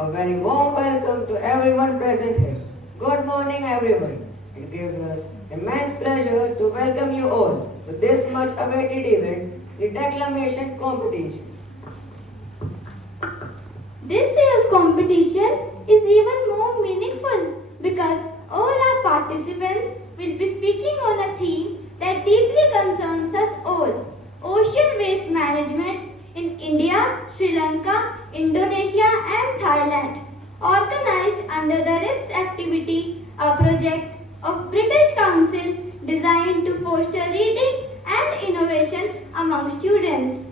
A very warm welcome to everyone present here. Good morning, everyone. It gives us immense pleasure to welcome you all to this much awaited event, the Declamation Competition. This year's competition is even more meaningful because all our participants will be speaking on a theme that deeply concerns us all: ocean waste management in India, Sri Lanka, Indonesia, and Thailand. Organized under the RITS activity, a project of British Council designed to foster reading and innovation among students.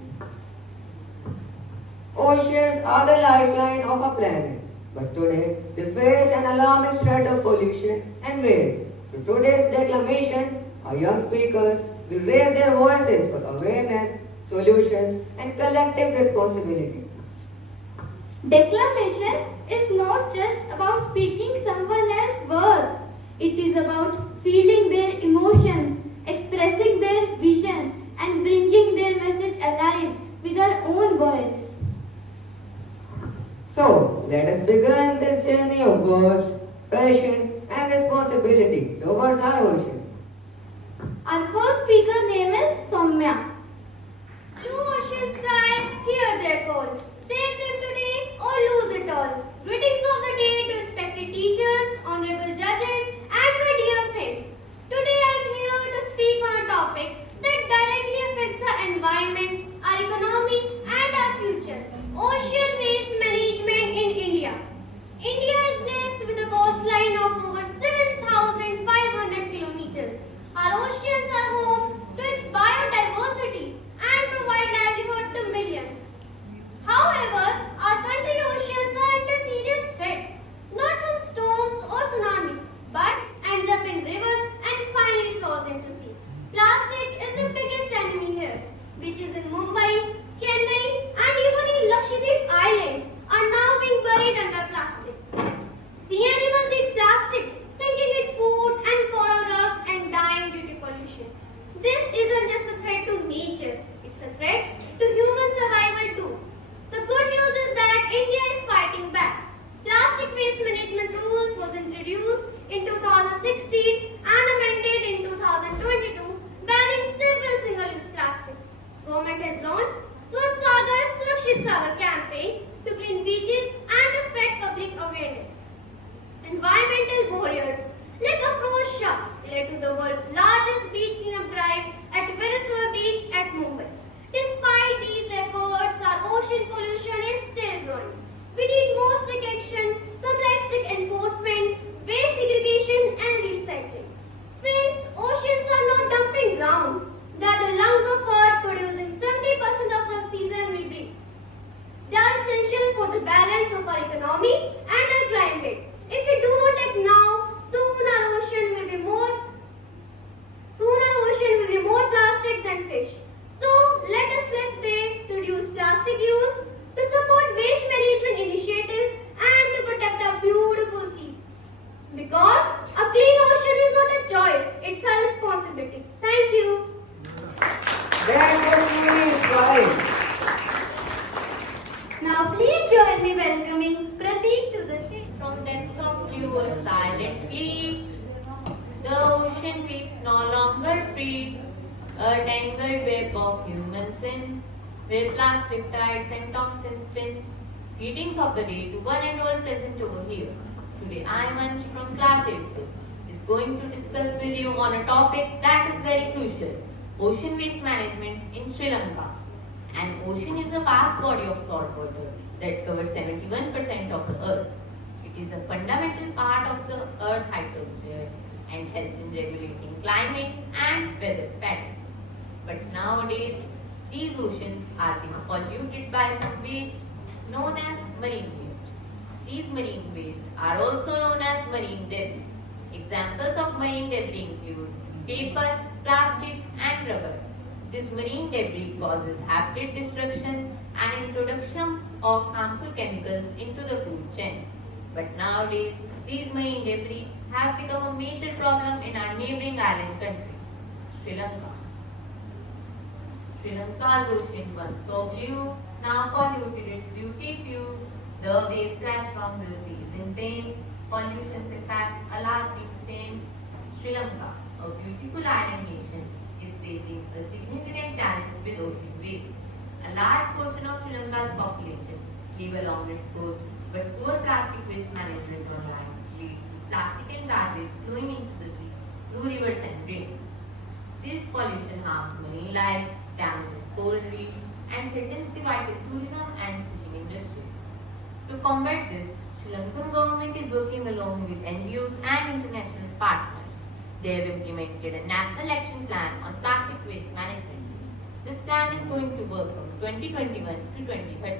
Oceans are the lifeline of our planet, but today they face an alarming threat of pollution and waste. To today's declamation, our young speakers will raise their voices for awareness, solutions, and collective responsibility. Declamation is not just about speaking someone else's words. It is about feeling their emotions, expressing their vision, and bringing their message alive with our own voice. So, let us begin this journey of words, passion, and responsibility towards our oceans. Our first speaker name is Soumya. Blue oceans cry, hear their call. Save them today or lose it all. Greetings of the day to respected teachers, honorable judges, and my dear friends. Today I am here to speak on a topic that directly affects our environment, our economy, and our future: ocean waste management in India. India is blessed with a coastline of over 7,500 kilometers. Our oceans are home to its biodiversity and provide livelihood to millions. However, our country oceans are under serious threat, not from storms or tsunamis, but ends up in rivers and finally flows into sea. Plastic is the biggest enemy here, which is in Mumbai, Chennai, and even in Lakshadweep Island are now being buried under plastic. Sea animals eat plastic, thinking it food and coral reefs and dying due to pollution. This isn't just a threat to nature, it's a threat to human survival too. The good news is that India is fighting back. Plastic waste management rules was introduced in 2016 and amended in 2022, banning several single-use plastic. Government has launched Swachh Sagar Surakshit Sagar campaign to clean beaches and to spread public awareness. Environmental warriors like Afroz Shah led to the world's largest beach cleanup drive at Vereswar Beach at Mumbai. Despite these efforts, our ocean pollution is still growing. We need more strict action, some like strict enforcement, waste segregation and recycling. Friends, oceans are not dumping grounds. They are the lungs of Earth, producing 70% of the oxygen we breathe. They are essential for the balance of our economy and our climate. If we do not act now, soon our ocean will be more plastic than fish. So let us pledge today to reduce plastic use, to support waste management initiatives, and to protect our beautiful seas. Because a clean ocean is not a choice, it's our responsibility. Thank you. That was truly inspiring. Now please join me welcoming Prateek to the stage. From depths of blue, a silent plea. The ocean weeps no longer free. A tangled web of human sin, where plastic tides and toxins spin. Greetings of the day to one and all present over here. Today I, Manch from Class 8 is going to discuss with you on a topic that is very crucial: ocean waste management in Sri Lanka. An ocean is a vast body of salt water that covers 71% of the earth. It is a fundamental part of the earth hydrosphere and helps in regulating climate and weather patterns. But nowadays, these oceans are being polluted by some waste known as marine waste. These marine waste are also known as marine debris. Examples of marine debris include paper, plastic, and rubber. This marine debris causes habitat destruction and introduction of harmful chemicals into the food chain. But nowadays, these marine debris have become a major problem in our neighboring island country, Sri Lanka. Sri Lanka's ocean once so blue, now polluted its beauty view. The waves crash from the seas in pain. Pollution's impact a lasting chain. Sri Lanka, a beautiful island nation, is facing a significant challenge with ocean waste. A large portion of Sri Lanka's population live along its coast, but poor plastic waste management on land leads to plastic and garbage flowing into the sea through rivers and drains. This pollution harms marine life, damages coral reefs, and threatens the vital tourism and fishing industries. To combat this, Sri Lankan government is working along with NGOs and international partners. They have implemented a national action plan on plastic waste management. This plan is going to work from 2021 to 2030.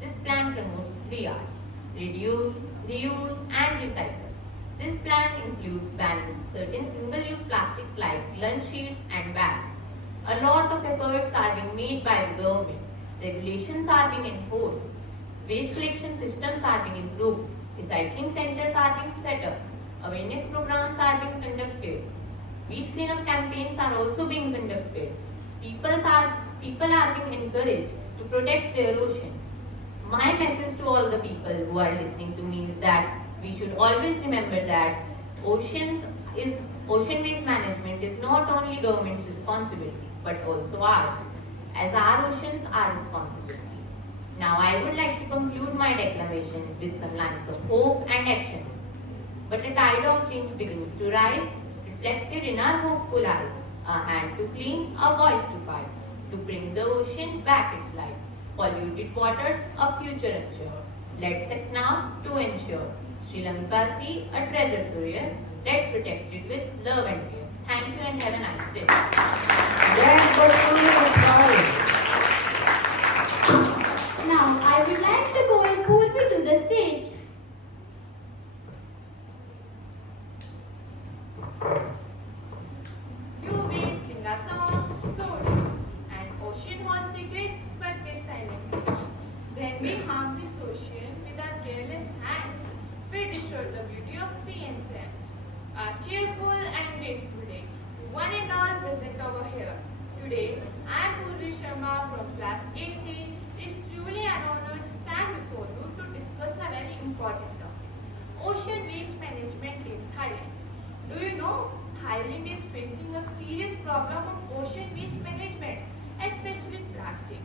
This plan promotes 3 R's: reduce, reuse, and recycle. This plan includes banning certain single-use plastics like lunch sheets and bags. A lot of efforts are being made by the government. Regulations are being enforced. Waste collection systems are being improved. Recycling centers are being set up. Awareness programs are being conducted. Beach cleanup campaigns are also being conducted. People are being encouraged to protect their ocean. My message to all the people who are listening to me is that we should always remember that ocean waste management is not only government's responsibility but also ours, as our oceans are responsibility. Now I would like to conclude my declamation with some lines of hope and action. But a tide of change begins to rise, reflected in our hopeful eyes, a hand to clean, a voice to fight, to bring the ocean back its life. Polluted waters, a future unsure. Let's act now to ensure Sri Lanka Sea, a treasure so rare. Let's protect it with love and care. Thank you and have a nice day. Yes, but truly inspiring. Now, I would like to call Purvi to the stage. You waves sing a song, so do. And ocean holds secrets, but they silently. Then we harm this ocean with our careless hands. We destroy the beauty of sea and sand. A cheerful and graceful day. One and all present over here. Today, I am Purvi Sharma from class 8A. It's truly an honor to stand before you to discuss a very important topic. Ocean waste management in Thailand. Do you know Thailand is facing a serious problem of ocean waste management, especially plastic,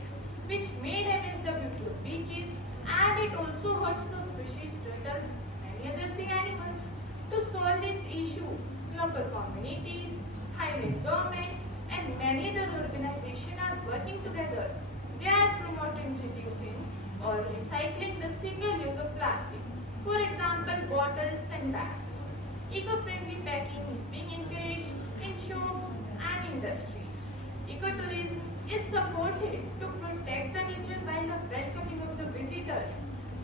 which may damage the beauty of beaches and it also hurts the fishes, turtles, many other sea animals. To solve this issue, local communities, Thailand governments, and many other organizations are working together. They are promoting reducing or recycling the single use of plastic, for example, bottles and bags. Eco-friendly packing is being encouraged in shops and industries. Ecotourism is supported to protect the nature while welcoming of the visitors.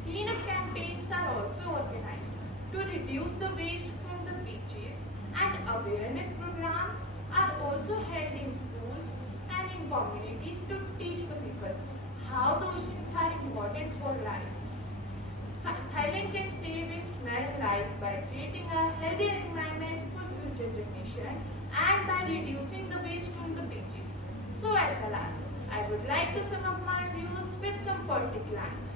Cleanup campaigns are also organized to reduce the waste from the beaches, and awareness programs are also held in schools and in communities to teach the people how the oceans are important for life. Thailand can save its marine life by creating a healthier environment for future generations and by reducing the waste from the beaches. So at the last, I would like to sum up my views with some poetic lines.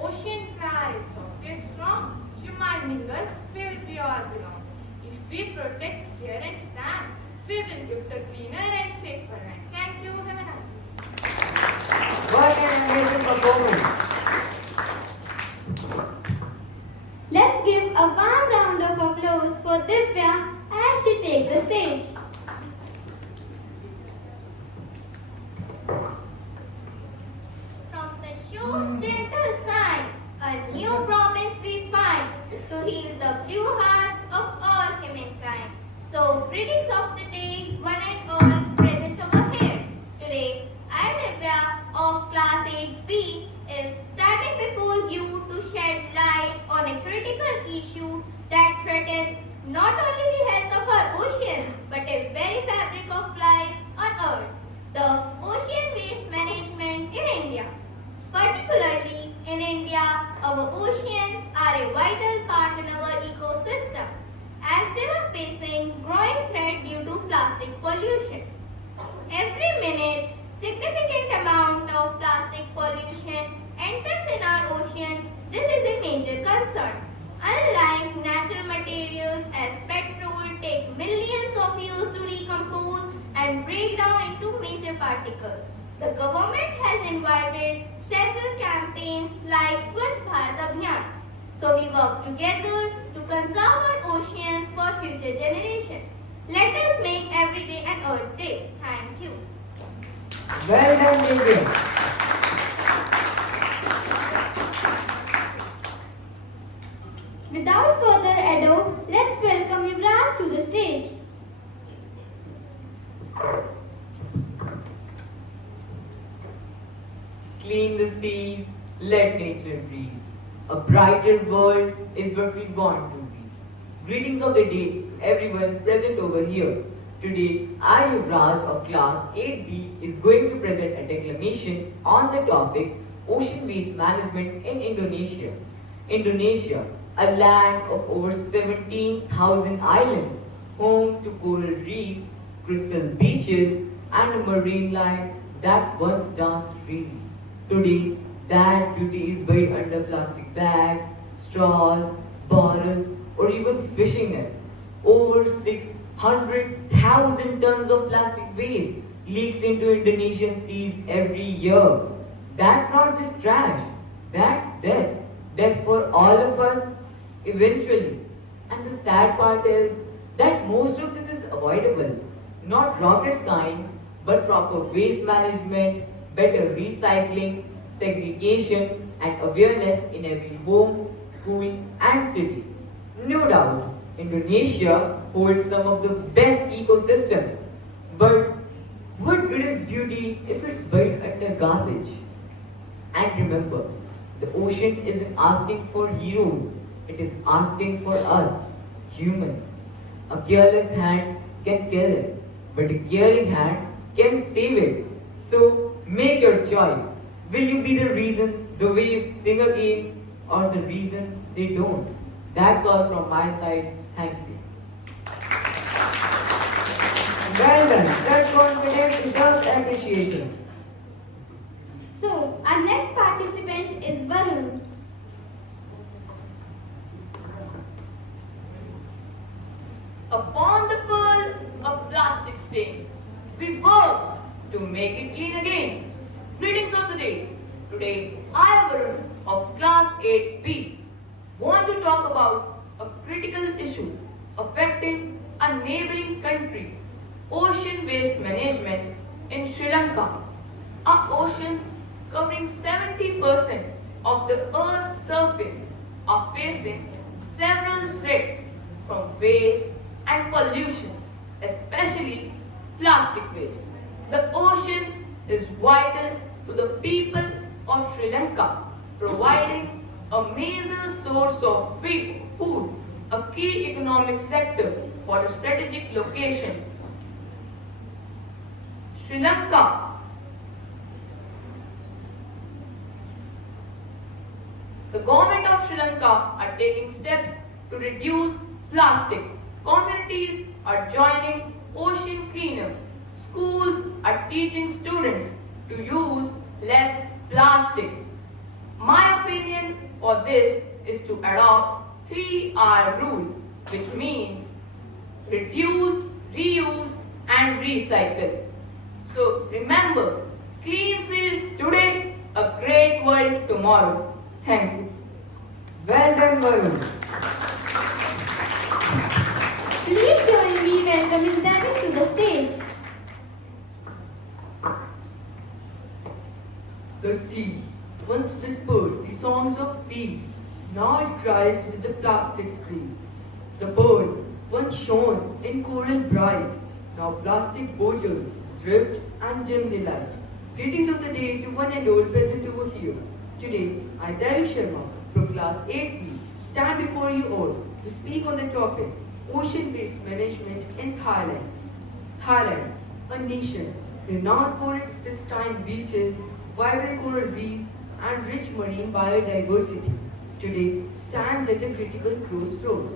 Ocean cries soft yet strong, reminding us where we all belong. If we protect, care and stand, we will gift a cleaner and safer land. Thank you. Have a nice day. What an amazing performance. Let's give a warm round of applause for Divya as she takes the stage. From the shore's gentle side, a new promise we find to heal the blue hearts of all humankind. So, greetings of the day, one and all present over here. Today, I, Divya of Class 8B, is standing before you to shed light on a critical issue that threatens not only the health of our oceans but a very fabric of life on Earth, the ocean waste management in India. Particularly in India, our oceans are a vital part in our ecosystem as they were facing growing threat due to plastic pollution. refuse to recompose and break down into major particles. The government has invited several campaigns like Swachh Bharat Abhiyan. So we work together to conserve our oceans for future generations. Let us make every day an Earth Day. Thank you. Well done, Divya. Without further ado, let's welcome Yuvraj to the stage. Clean the seas, let nature breathe. A brighter world is what we want to be. Greetings of the day, everyone present over here. Today, I, Yuvraj of class 8B, is going to present a declamation on the topic Ocean Waste Management in Indonesia. Indonesia, a land of over 17,000 islands, home to coral reefs, crystal beaches, and a marine life that once danced freely. Today, that beauty is buried under plastic bags, straws, bottles, or even fishing nets. Over 600,000 tons of plastic waste leaks into Indonesian seas every year. That's not just trash, that's death. Death for all of us, eventually. And the sad part is that most of this is avoidable. Not rocket science, but proper waste management, better recycling, segregation, and awareness in every home, school, and city. No doubt, Indonesia holds some of the best ecosystems. But what good is beauty if it's buried under garbage? And remember, the ocean isn't asking for heroes, it is asking for us, humans. A careless hand can kill it, but a caring hand can save it. So make your choice. Will you be the reason the waves sing again or the reason they don't? That's all from my side. Thank you. Well done. Such confidence deserves appreciation. So, our next participant is Varun. Upon the pearl of plastic stain, we work to make it clean again. Greetings of the day. Today, I, Varun of class 8B, want to talk about a critical issue affecting a neighboring country, ocean waste management in Sri Lanka. Our oceans, covering 70% of the Earth's surface, are facing several threats from waste and pollution, especially plastic waste. The ocean is vital to the people of Sri Lanka, providing a major source of food, a key economic sector for a strategic location. Sri Lanka The government of Sri Lanka are taking steps to reduce plastic. Communities are joining ocean cleanups. Schools are teaching students to use less plastic. My opinion for this is to adopt 3R rule, which means reduce, reuse, and recycle. So remember, clean seas today, a great world tomorrow. Thank you. Well done, Varun. Please join me welcoming Dennis to the stage. The sea once whispered the songs of peace, now it cries with the plastic screams. The bird once shone in coral bright, now plastic bottles drift and dim the light. Greetings of the day to one and all present over here. Today, I, David Sharma, from class 8B, stand before you all to speak on the topic Ocean Waste Management in Thailand. Thailand, a nation renowned for its pristine beaches, vibrant coral reefs, and rich marine biodiversity, today stands at a critical crossroads.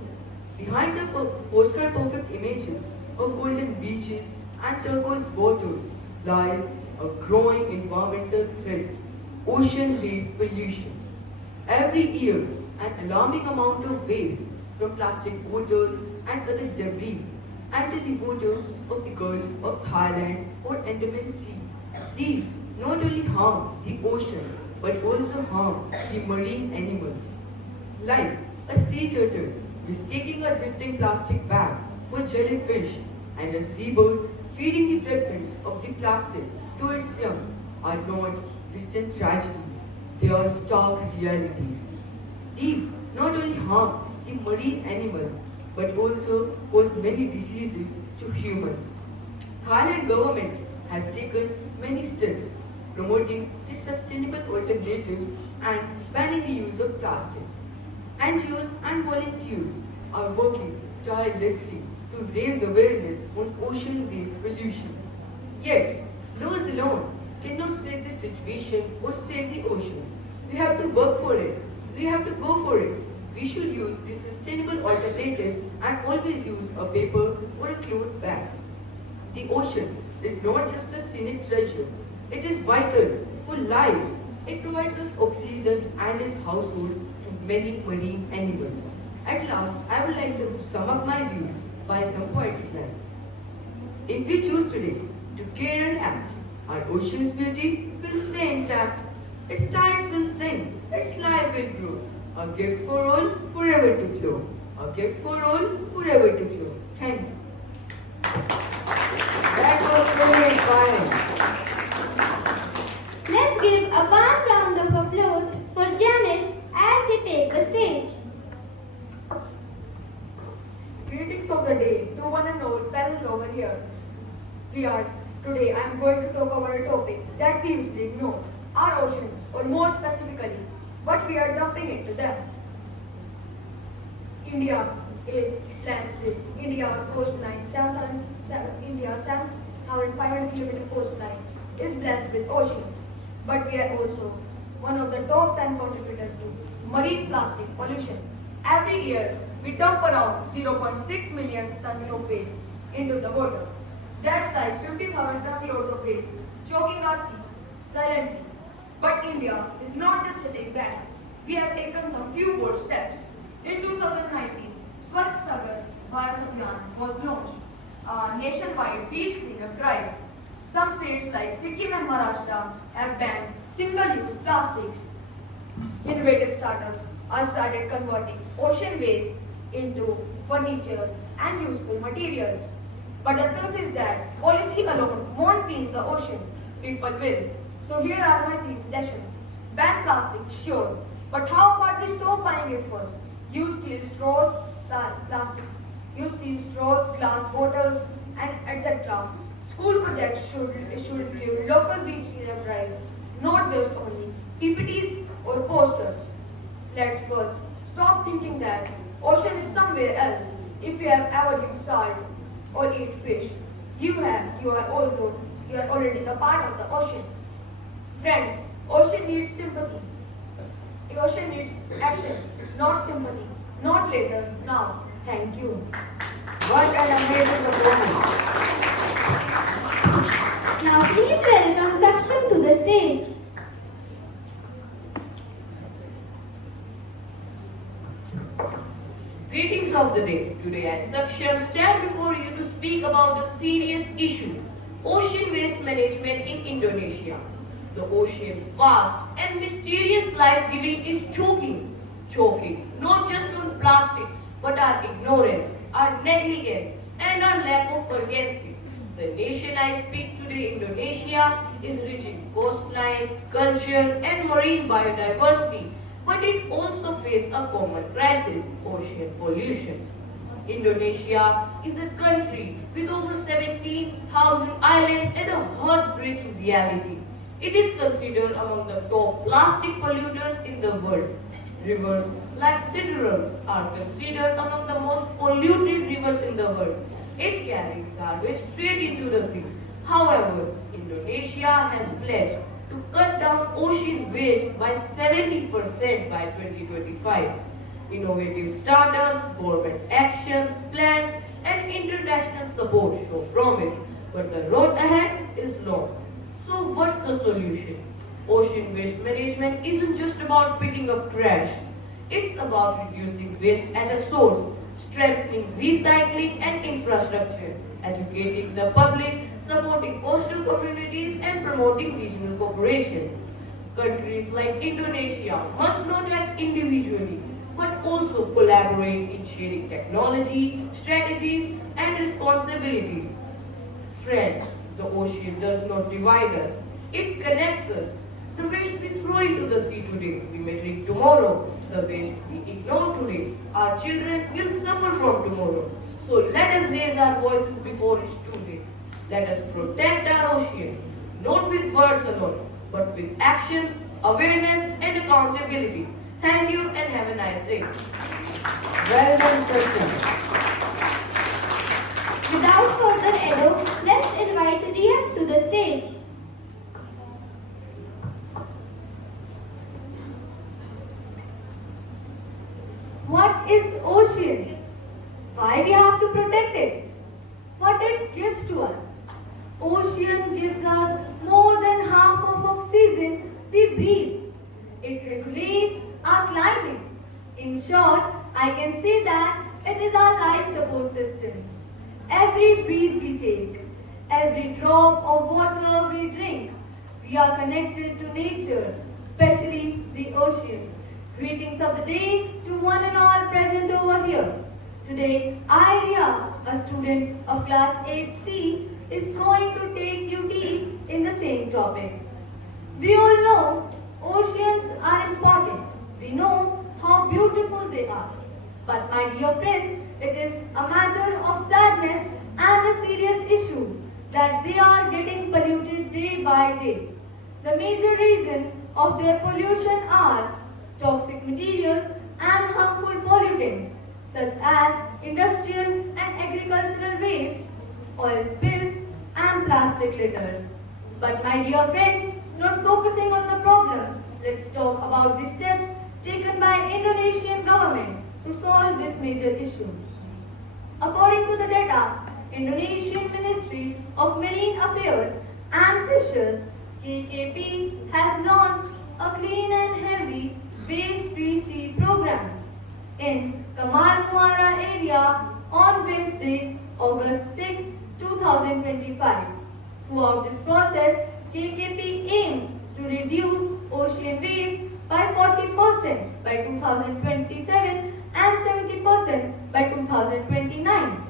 Behind the postcard perfect images of golden beaches and turquoise waters lies a growing environmental threat, ocean waste pollution. Every year, an alarming amount of waste from plastic bottles and other debris and to the water of the Gulf of Thailand or Andaman Sea. These not only harm the ocean but also harm the marine animals. Like a sea turtle mistaking a drifting plastic bag for jellyfish and a seabird feeding the fragments of the plastic to its young are not distant tragedies, they are stark realities. These not only harm the marine animals but also cause many diseases to humans. Thailand government has taken many steps promoting the sustainable alternatives and banning the use of plastic. NGOs and volunteers are working tirelessly to raise awareness on ocean waste pollution. Yet, laws alone cannot save the situation or save the ocean. We have to work for it. We have to go for it. We should use the sustainable alternatives and always use a paper or a cloth bag. The ocean is not just a scenic treasure. It is vital for life. It provides us oxygen and is household to many marine animals. At last, I would like to sum up my views by some poetic lines. If we choose today to care and act, our ocean's beauty will stay intact. Its tides will sing, its life will grow. A gift for all, forever to flow. A gift for all, forever to flow. Thank you. That was truly inspiring. Let's give a warm round of applause for Janish as he takes the stage. Greetings of the day to one and all present over here. Today I am going to talk about a topic that we usually ignore, our oceans, or more specifically, what we are dumping into them. India is blessed with India coastline, India 7,500 kilometer coastline is blessed with oceans, but we are also one of the top 10 contributors to marine plastic pollution. Every year, we dump around 0.6 million tons of waste into the water. That's like 50,000 truckloads of waste choking our seas silently. But India is not just sitting back. We have taken some few bold steps. In 2019, Swachh Sagar Bharat Abhiyan was launched, a nationwide beach cleanup drive. Some states like Sikkim and Maharashtra have banned single-use plastics. Innovative startups are started converting ocean waste into furniture and useful materials. But the truth is that policy alone won't clean the ocean. People will. So here are my 3 suggestions. Ban plastic, sure. But how about we stop buying it first? Use steel straws, plastic. Use steel straws, glass bottles, and etc. School projects should include local beach cleanup drive, not just only PPTs or posters. Let's first stop thinking that ocean is somewhere else. If you have ever used salt or eat fish, you are already the part of the ocean. Friends, ocean needs sympathy. Ocean needs action, not sympathy. Not later, now. Thank you. What an amazing performance. Now please welcome Saksham to the stage. Greetings of the day. Today I, Saksham, stand before you to speak about a serious issue, ocean waste management in Indonesia. The ocean's vast and mysterious life-giving is choking not just on plastic, but our ignorance, our negligence, and our lack of urgency. The nation I speak today, Indonesia, is rich in coastline, culture, and marine biodiversity, but it also faces a common crisis, ocean pollution. Indonesia is a country with over 17,000 islands and a heartbreaking reality. It is considered among the top plastic polluters in the world. Rivers like Sidrums are considered among the most polluted rivers in the world. It carries garbage straight into the sea. However, Indonesia has pledged to cut down ocean waste by 70% by 2025. Innovative startups, government actions, plans, and international support show promise, but the road ahead is long. So what's the solution? Ocean waste management isn't just about picking up trash. It's about reducing waste at a source, strengthening recycling and infrastructure, educating the public, supporting coastal communities, and promoting regional cooperation. Countries like Indonesia must not act individually, but also collaborate in sharing technology, strategies, and responsibilities. Friends, the ocean does not divide us, it connects us. The waste we throw into the sea today, we may drink tomorrow. The waste we ignore today, our children will suffer from tomorrow. So let us raise our voices before it's too late. Let us protect our oceans, not with words alone, but with actions, awareness, and accountability. Thank you and have a nice day. Well done, Krishna. Without further ado, let's invite Ria to the stage. What is ocean? Why we have to protect it? What it gives to us? Ocean gives us more than half of oxygen we breathe. It regulates our climate. In short, I can say that it is our life support system. Every breath we take, every drop of water we drink, we are connected to nature, especially the oceans. Greetings of the day to one and all present over here. Today, Ria, a student of class 8C, is going to take you deep in the same topic. We all know oceans are important. We know how beautiful they are. But my dear friends, it is a matter of sadness and a serious issue that they are getting polluted day by day. The major reason of their pollution are toxic materials and harmful pollutants such as industrial and agricultural waste, oil spills and plastic litters. But my dear friends, not focusing on the problem, let's talk about the steps taken by Indonesian government to solve this major issue. According to the data, Indonesian Ministry of Marine Affairs and Fisheries KKP has launched a clean and healthy waste-free sea program in Kamal Muara area on Wednesday, August 6, 2025. Throughout this process, KKP aims to reduce ocean waste by 40% by 2027 and 70% by 2029.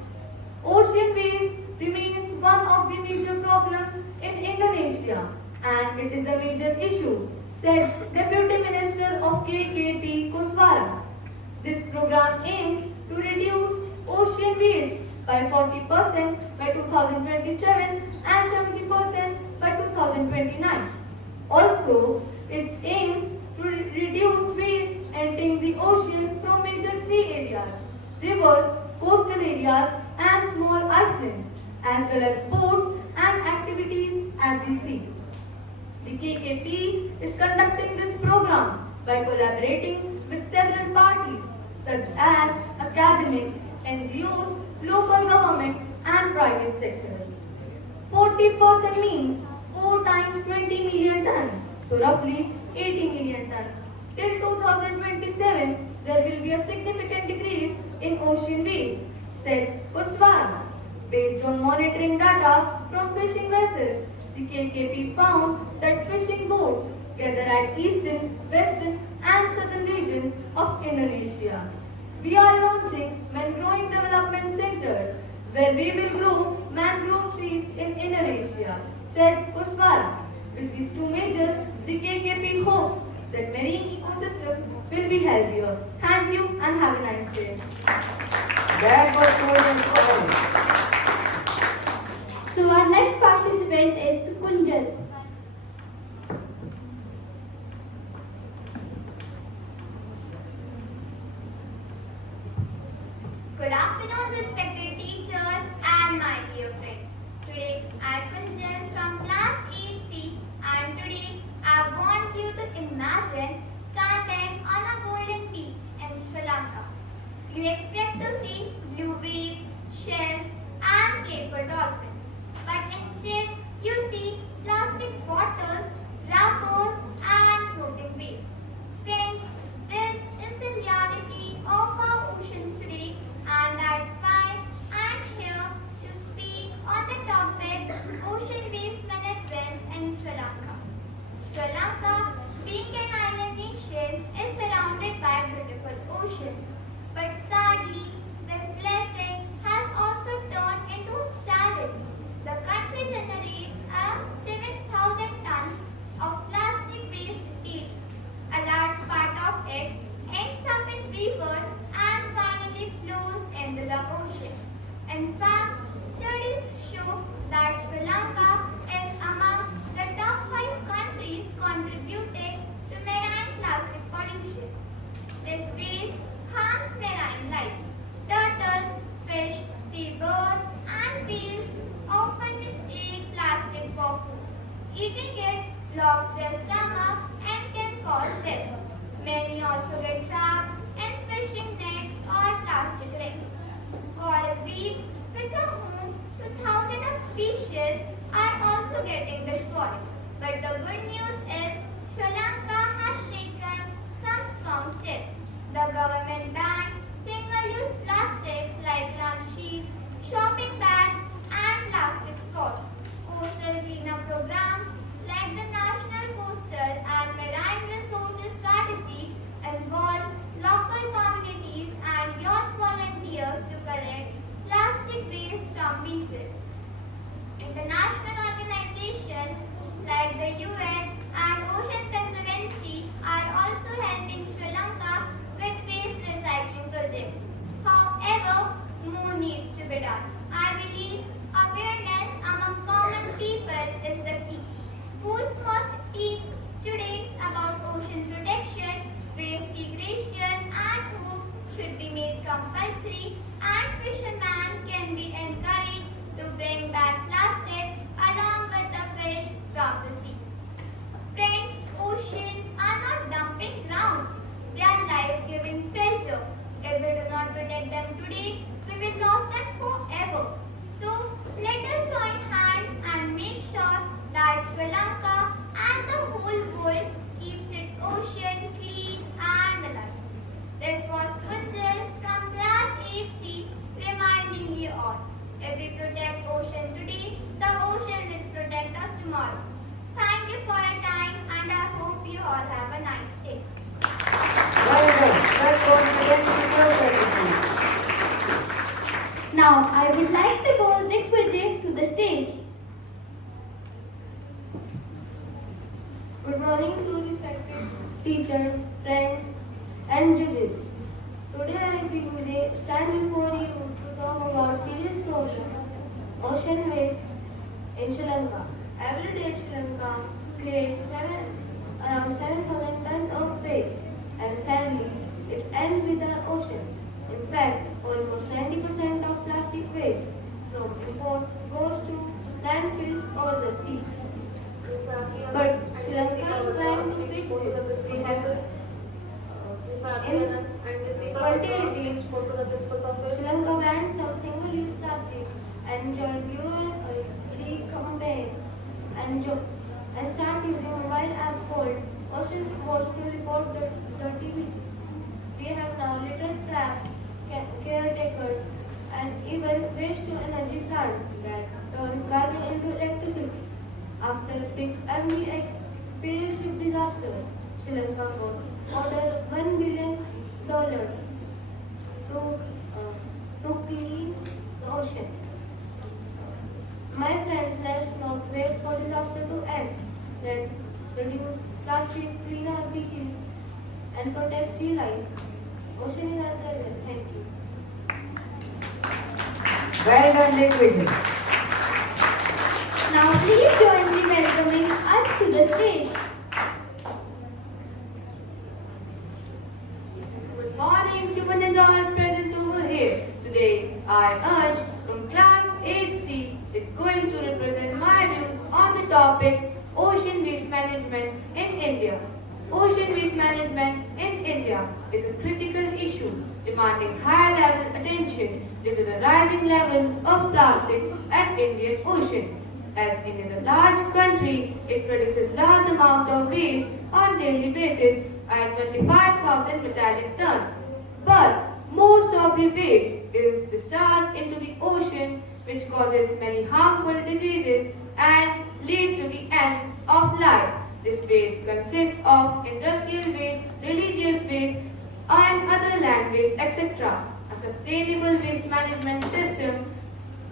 Ocean waste remains one of the major problems in Indonesia and it is a major issue, said Deputy Minister of KKP Kuswara. This program aims to reduce ocean waste by 40% by 2027 and 70% by 2029. Also, it aims to reduce waste entering the ocean from major three areas: rivers, coastal areas, and small islands, as well as ports and activities at the sea. The KKP is conducting this program by collaborating with several parties such as academics, NGOs, local government, and private sectors. 40% means 4 times 20 million ton, so roughly 80 million ton. Till 2027, there will be a significant decrease in ocean waste, said Kuswara. Based on monitoring data from fishing vessels, the KKP found that fishing boats gather at eastern, western, and southern region of Indonesia. We are launching mangrove development centers where we will grow mangrove seeds in Indonesia, said Kuswara. With these two measures, the KKP hopes that marine ecosystem will be healthier. Thank you and have a nice day. That was more inspiring. So our next participant is Kunjal. Good afternoon, respected teachers and my dear friends. Today I am Kunjal from class 8C and today I want you to imagine standing on a golden beach in Sri Lanka. You expect to see blue waves, shells and playful dolphins. But instead you see plastic bottles, wrappers and floating waste. Friends, this is the reality of our oceans today and storage. The country generates around 7,000 tons of plastic waste daily. A large part of it ends up in rivers and finally flows into the ocean. In fact, studies show that Sri Lanka is among the top 5 countries contributing to marine plastic pollution. This waste harms marine life. Turtles, fish, seabirds, and whales often mistake plastic for food. Eating it blocks their stomach and can cause death. Many also get trapped in fishing nets or plastic rings. Coral reefs, which are home to thousands of species, are also getting destroyed. But the good news is Sri Lanka has taken some strong steps. The government banned single-use plastic like lunch sheets, shopping bags, and plastic straws. Coastal cleanup programs like the National Coastal and Marine Resources Strategy involve local communities and youth volunteers to collect plastic waste from beaches. International organizations like the UN and Ocean Conservancy are also helping Sri Lanka with waste recycling projects. However, more needs to be done. I believe awareness among common people is the key. Schools must teach students about ocean protection, waste segregation, and hope should be made compulsory, and fishermen can be encouraged to bring back plastic along with the fish from the sea. Friends, oceans are not dumping grounds. They are life-giving treasure. If we do not protect them today, we will lose them forever. So, let us join hands and make sure that Sri Lanka and the whole world keeps its ocean clean and alive. This was Kunjal from Class 8C reminding you all. If we protect ocean today, the ocean will protect us tomorrow. Thank you for your time and I hope you all have a nice day. Well done. Well confident in your attitude. Now, I would like to call Digvijay to the stage. Good morning to respected teachers, friends, and judges. Today I, Digvijay, stand before you to talk about serious problem, ocean waste in Sri Lanka. Every day Sri Lanka creates around 7,000 tons of waste, and sadly, it ends with the oceans. In fact, almost 90% of plastic waste from import goes to landfills or the sea. But Sri Lanka is trying to fix this. We have in 2018, Sri Lanka banned some single-use plastic and joined UNC campaign and start using mobile app called Ocean Watch to report the dirty beaches. We have now litter traps, caretakers, and even waste-to-energy plants that turns garbage into electricity. After big MV experienced disaster, Sri Lanka ordered $1 billion to clean the ocean. My friends, let's not wait for disaster to end. Let's reduce plastic, clean our beaches, and protect sea life. Ocean is our treasure. Thank you. Well done, Digvijay. Now, please join me welcoming us to the stage. Good morning to one and all present over here. Today, I urge from Class 8C is going to represent my views on the topic Ocean Waste Management in India. Ocean waste management in India is a critical issue demanding high level attention due to the rising level of plastic at Indian Ocean. As India is a large country, it produces large amount of waste on daily basis at 25,000 metric tons. But most of the waste is discharged into the ocean, which causes many harmful diseases and lead to the end of life. This waste consists of industrial waste, religious waste, and other land waste, etc. A sustainable waste management system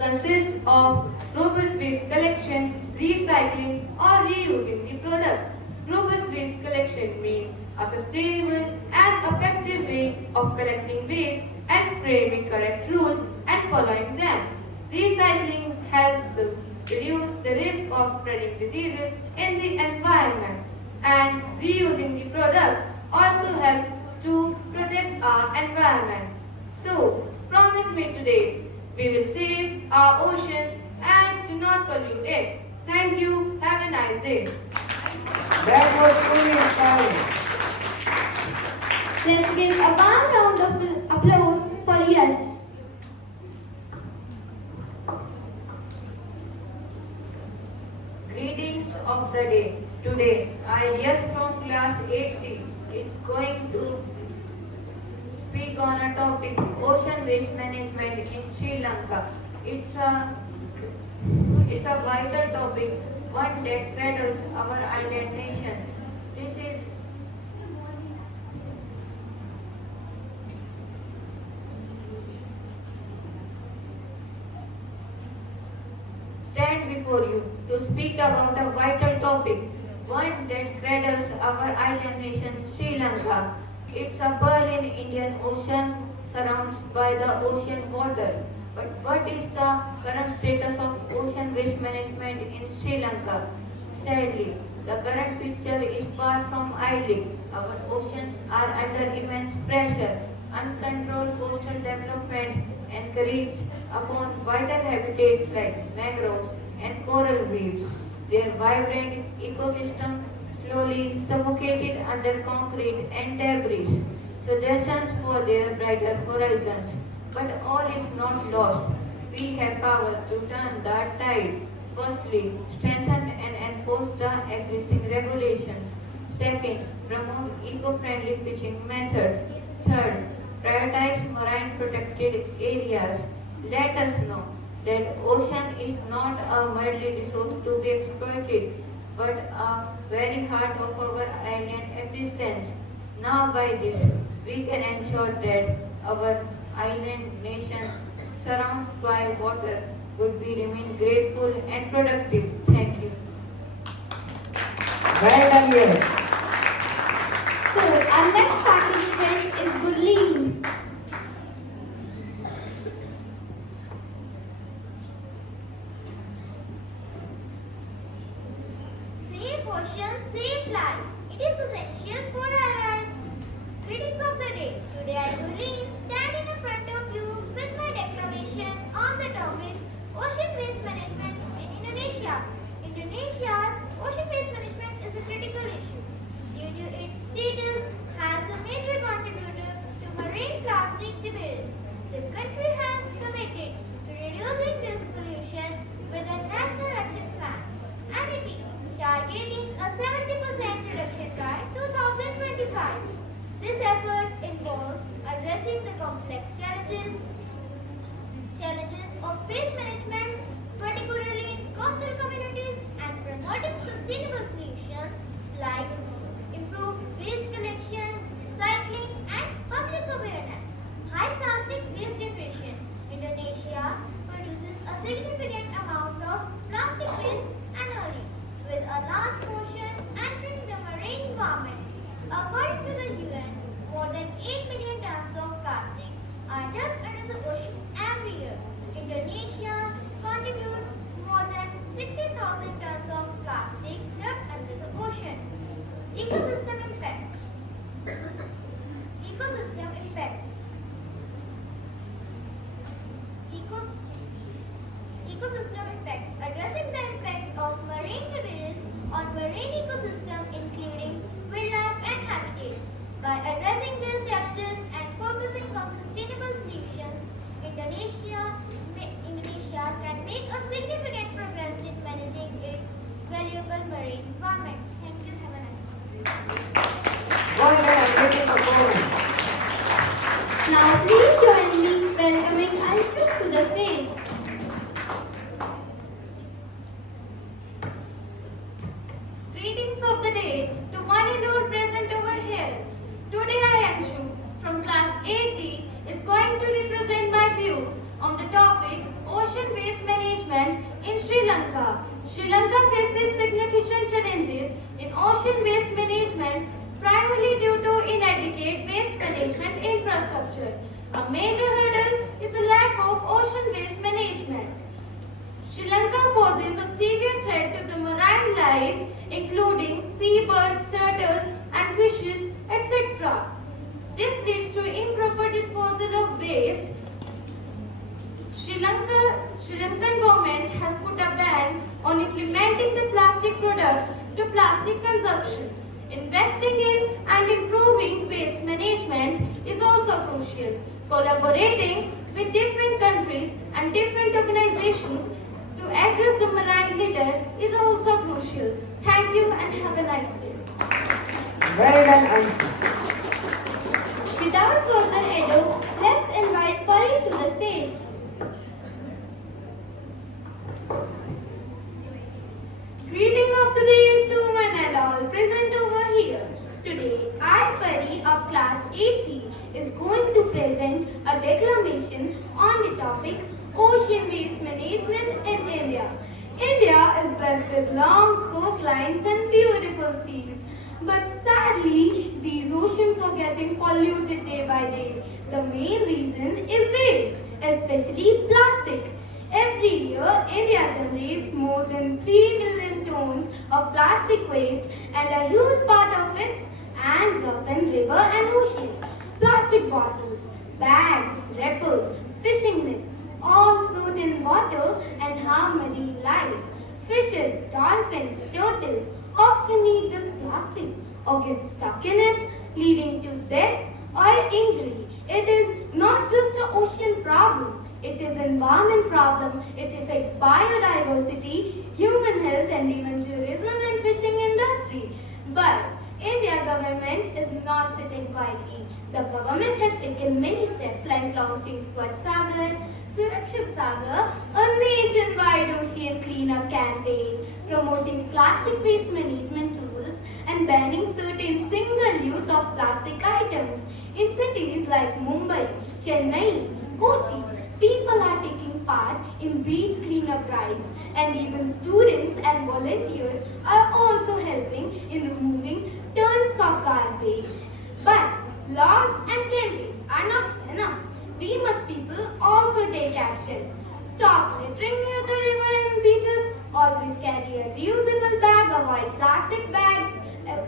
consists of robust waste collection, recycling, or reusing the products. Robust waste collection means a sustainable and effective way of collecting waste and framing correct rules and following them. Recycling helps to reduce the risk of spreading diseases in the environment, and reusing the products also helps to protect our environment. So, promise me today, we will save our oceans and do not pollute it. Thank you. Have a nice day. That was truly inspiring. Let's give a warm round of applause for Yash. Greetings of the day. Today, I yes from class 8C is going to speak on a topic ocean waste management in Sri Lanka. It's a vital topic, one that cradles our island nation. This is stand before you to speak about a vital topic, one that cradles our island nation, Sri Lanka. It's a pearl in Indian Ocean, surrounded by the ocean water. But what is the current status of ocean waste management in Sri Lanka? Sadly, the current picture is far from idyllic. Our oceans are under immense pressure. Uncontrolled coastal development encouraged upon vital habitats like mangroves and coral reefs. Their vibrant ecosystem slowly suffocated under concrete and debris. Suggestions for their brighter horizons. But all is not lost. We have power to turn the tide. Firstly, strengthen and enforce the existing regulations. Second, promote eco-friendly fishing methods. Third, prioritize marine protected areas. Let us know that ocean is not a merely resource to be exploited, but a very heart of our island existence. Now by this, we can ensure that our island nation surrounded by water would be remain grateful and productive. Thank you. Well done, yes. So, our next participant is Gurleen. Safe ocean, safe life. It is essential for our life. Greetings of the day. Today I will stand in front of you with my declaration on the topic Ocean Waste Management in Indonesia. Indonesia's ocean waste management is a critical issue due to its status as a major contributor to marine plastic debris. The country has committed to reducing this pollution with a national action plan and it is targeting a 70% reduction by 2025. This effort involves addressing the complex challenges of waste management, particularly in coastal communities, and promoting sustainable solutions like improved waste collection, recycling, and public awareness. High plastic waste generation. Indonesia produces a significant amount of plastic waste annually, with a large portion entering the marine environment. According to the UN, more than 8 million tons of plastic are dumped into the ocean every year. Indonesia contributes more than 60,000 tons of plastic dumped under the ocean. Ecosystem impact. Ecosystem impact. Ecosystem impact. Addressing the impact of marine debris on marine ecosystem, including wildlife and habitats. By addressing these challenges and focusing on sustainable solutions, Indonesia can make a significant progress in managing its valuable marine environment. Thank you. Have a nice day. What an amazing performance. Now, please join me welcoming Aishu to the stage. Greetings of the day to one and all present over here. Today I am Shu from class 8D is going to represent my views on the topic ocean waste Lanka. Sri Lanka faces significant challenges in ocean waste management, primarily due to inadequate waste management infrastructure. A major hurdle is a lack of ocean waste management. Sri Lanka poses a severe threat to the marine life, including seabirds, turtles, and fishes, etc. This leads to improper disposal of waste. Sri Lankan government has put a ban on implementing the plastic products to plastic consumption. Investing in and improving waste management is also crucial. Collaborating with different countries and different organizations to address the marine litter is also crucial. Thank you and have a nice day. Well done, Anshu. Without further ado, let's invite Pari to the stage. Greeting of the day to one and all present over here. Today, I, Pari of class 8T, is going to present a declamation on the topic Ocean Waste Management in India. India is blessed with long coastlines and beautiful seas. But sadly, these oceans are getting polluted day by day. The main reason is waste, especially plastic. Every year, India generates more than 3 million tons of plastic waste, and a huge part of it ends up in river and ocean. Plastic bottles, bags, wrappers, fishing nets all float in water and harm marine life. Fishes, dolphins, turtles often eat this plastic or get stuck in it, leading to death or injury. It is not just an ocean problem. It is an environment problem. It affects biodiversity, human health, and even tourism and fishing industry. But India government is not sitting quietly. The government has taken many steps like launching Swachh Sagar, Surakshit Sagar, a nationwide ocean cleanup campaign, promoting plastic waste management tools, and banning certain single-use of plastic items. In cities like Mumbai, Chennai, Kochi, people are taking part in beach cleanup drives, and even students and volunteers are also helping in removing tons of garbage. But laws and campaigns are not enough. We must people also take action. Stop littering near the river and beaches. Always carry a reusable bag. Avoid plastic bags.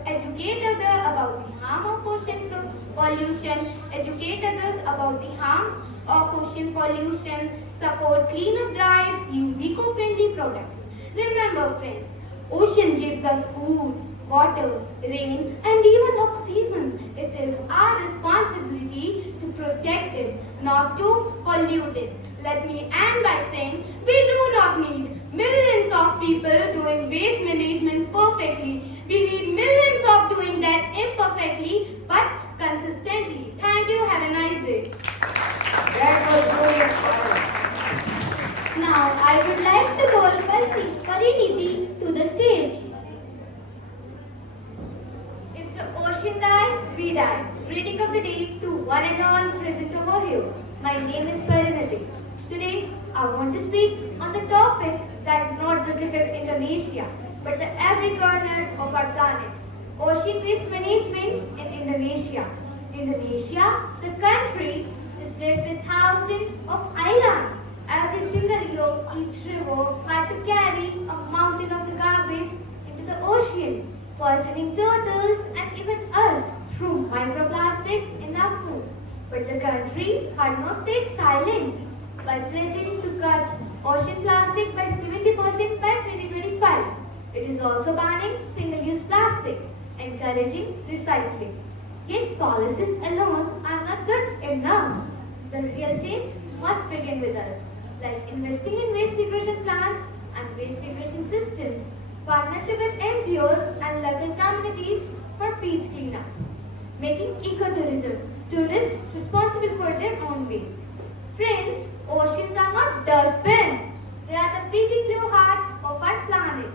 Educate others about the harm of ocean pollution. Educate others about the harm of ocean pollution. Support cleanup drives. Use eco-friendly products. Remember, friends, ocean gives us food, water, rain, and even oxygen. It is our responsibility to protect it, not to pollute it. Let me end by saying we do not need millions of people doing waste management perfectly. We need millions of doing that imperfectly but consistently. Thank you. Have a nice day. That was truly inspiring. Now I would like to call Pariniti to the stage. If the ocean died, we died. Greeting of the day to one and all present over here. My name is Pariniti. Today, I want to speak on the topic that not just affects Indonesia, but the every corner of our planet. Ocean waste management in Indonesia. Indonesia, the country, is blessed with thousands of islands. Every single year, each river had to carry a mountain of the garbage into the ocean, poisoning turtles and even us through microplastic in our food. But the country had not stayed silent by pledging to cut ocean plastic by 70% by 2025. It is also banning single-use plastic, encouraging recycling. Yet policies alone are not good enough. The real change must begin with us, like investing in waste segregation plants and waste segregation systems, partnership with NGOs and local communities for beach cleanup, making ecotourism tourists responsible for their own waste. Friends, oceans are not dustbins. They are the beating blue heart of our planet.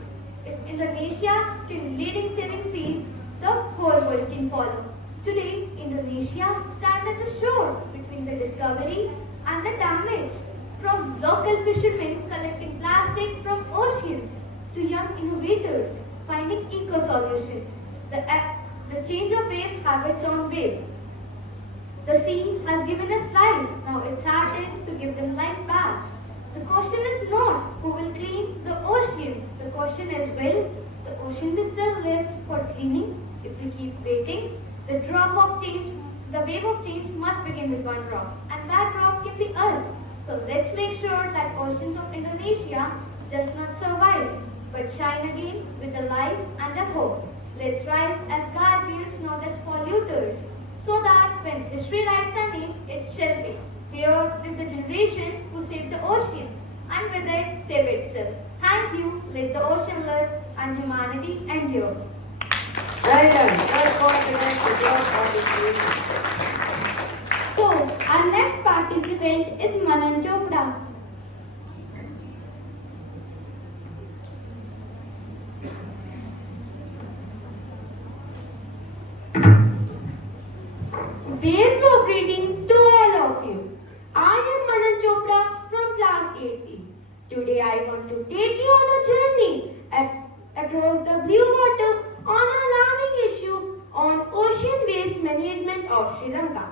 If Indonesia can lead in saving seas, the whole world can follow. Today, Indonesia stands at the shore between the discovery and the damage. From local fishermen collecting plastic from oceans young innovators finding eco-solutions. The change of wave habits on wave. The sea has given us life, now it's our turn to give them life back. The question is not who will clean the ocean. The question is will the ocean be still live for cleaning? If we keep waiting, the wave of change must begin with one drop, and that drop can be us. So let's make sure that oceans of Indonesia just not survive, but shine again with a life and a hope. Let's rise as guardians, not as polluters, so that when history writes our name, it shall be. Here is the generation who saved the oceans, and with it, save itself. Thank you, let the ocean live and humanity endure. Well done. First confidence with your participation. So, our next participant is Manan Chopra. Waves of greeting to all of you. I am Manan Chopra from class 8B. Today I want to take you on a journey across the blue water on an alarming issue on ocean waste management of Sri Lanka.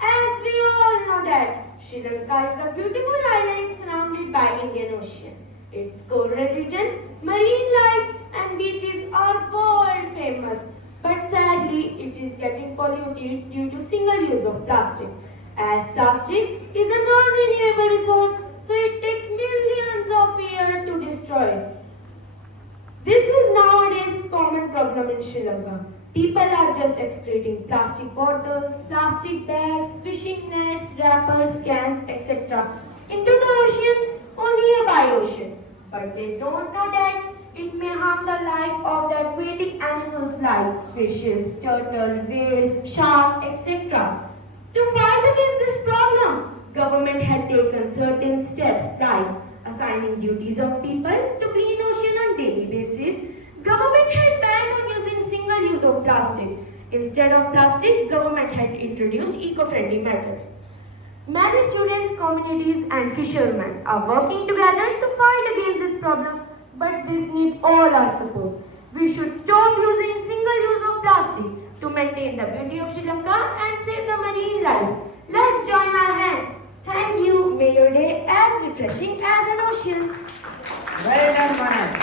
As we all know that Sri Lanka is a beautiful island surrounded by Indian Ocean. Its coral region, marine life and beaches are world famous. But sadly, it is getting polluted due to single use of plastic. As plastic is a non-renewable resource, so it takes millions of years to destroy it. This is nowadays common problem in Sri Lanka. People are just excreting plastic bottles, plastic bags, fishing nets, wrappers, cans, etc. into the ocean or nearby ocean. But they don't know that it may harm the life of the aquatic animals like fishes, turtle, whale, shark, etc. To fight against this problem, government had taken certain steps like assigning duties of people to clean ocean on daily basis. Government had banned on using single use of plastic. Instead of plastic, government had introduced eco-friendly method. Many students, communities and fishermen are working together to fight against this problem, but this needs all our support. We should stop using single use of plastic to maintain the beauty of Sri Lanka and save the marine life. Let's join our hands. Thank you. May your day as refreshing as an ocean. Well done, Manan.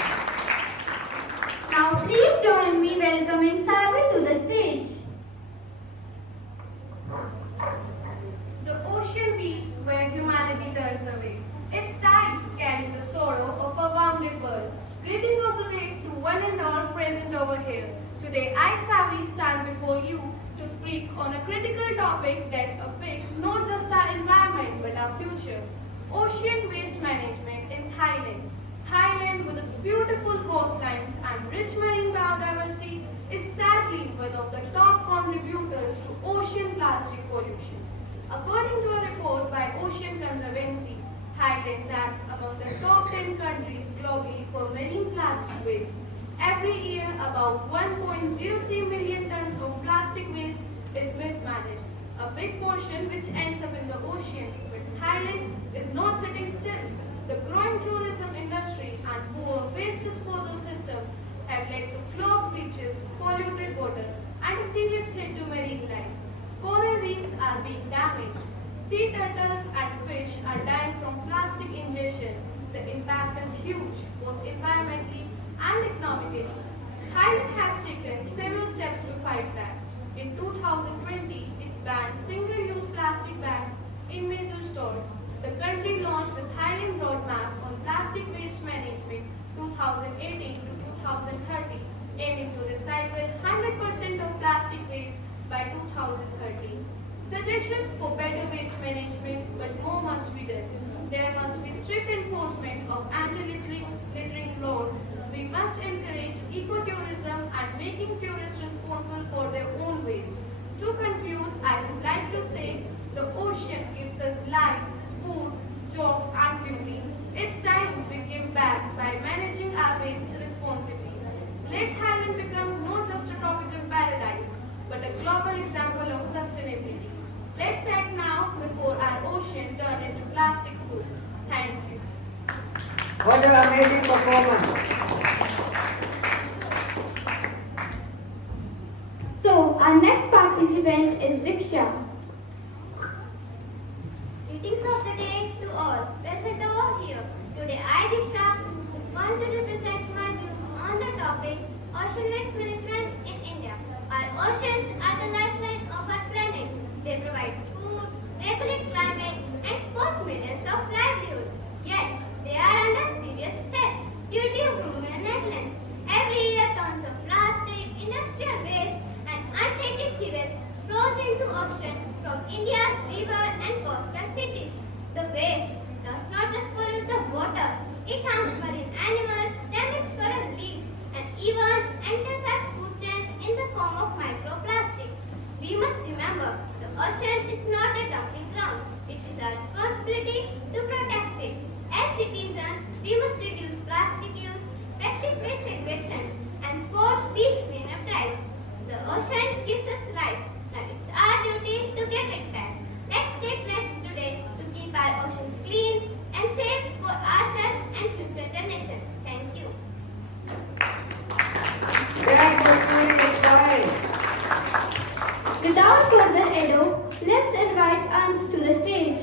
Now please join me welcoming Simon to the stage. The ocean weeps where humanity turns away. Its tides carry the sorrow of a wounded world. Greeting of the day to one and all present over here. Today I, Savi, stand before you to speak on a critical topic that affects not just our environment but our future. Ocean waste management in Thailand. Thailand, with its beautiful coastlines and rich marine biodiversity, is sadly one of the top contributors to ocean plastic pollution. According to a report by Ocean Conservancy, Thailand ranks among the top 10 countries globally for marine plastic waste. Every year, about 1.03 million tons of plastic waste is mismanaged, a big portion which ends up in the ocean. But Thailand is not sitting still. The growing tourism industry and poor waste disposal systems have led to clogged beaches, polluted water, and a serious hit to marine life. Coral reefs are being damaged. Sea turtles and fish are dying from plastic ingestion. The impact is huge, both environmentally and economically. Thailand has taken several steps to fight back. In 2020, it banned single-use plastic bags in major stores. The country launched the Thailand Roadmap on Plastic Waste Management 2018 to 2030, aiming to recycle 100% of plastic waste by 2030. Suggestions for better waste management, but more must be done. There must be strict enforcement of anti-littering laws. We must encourage ecotourism and making tourists responsible for their own waste. To conclude, I would like to say the ocean gives us life, food, job and beauty. It's time we give back by managing our waste responsibly. Let Thailand become not just a tropical paradise, but a global example of sustainability. Let's act now before our ocean turns into plastic soup. Thank you. What an amazing performance. event is Diksha. Greetings of the day to all present over here. Today I, Diksha, is going to represent my views on the topic ocean waste management in India. Our oceans are the lifeline of our planet. They provide food, regulate climate, and support millions of livelihoods. Yet, they are under serious threat due to human negligence. Every year, tons of plastic, industrial waste, and untreated sewage flows into ocean from India's river and coastal cities. The waste does not just pollute the water, it harms marine animals, damages coral reefs, and even enters our food chain in the form of microplastic. We must remember the ocean is not a dumping ground. It is our responsibility to protect it. As citizens, we must reduce plastic use, practice waste segregation, and support beach cleanup drives. The ocean gives us life. Now it's our duty to give it back. Let's take pledge today to keep our oceans clean and safe for ourselves and future generations. Thank you. That was very inspiring. Without further ado, let's invite Ansh to the stage.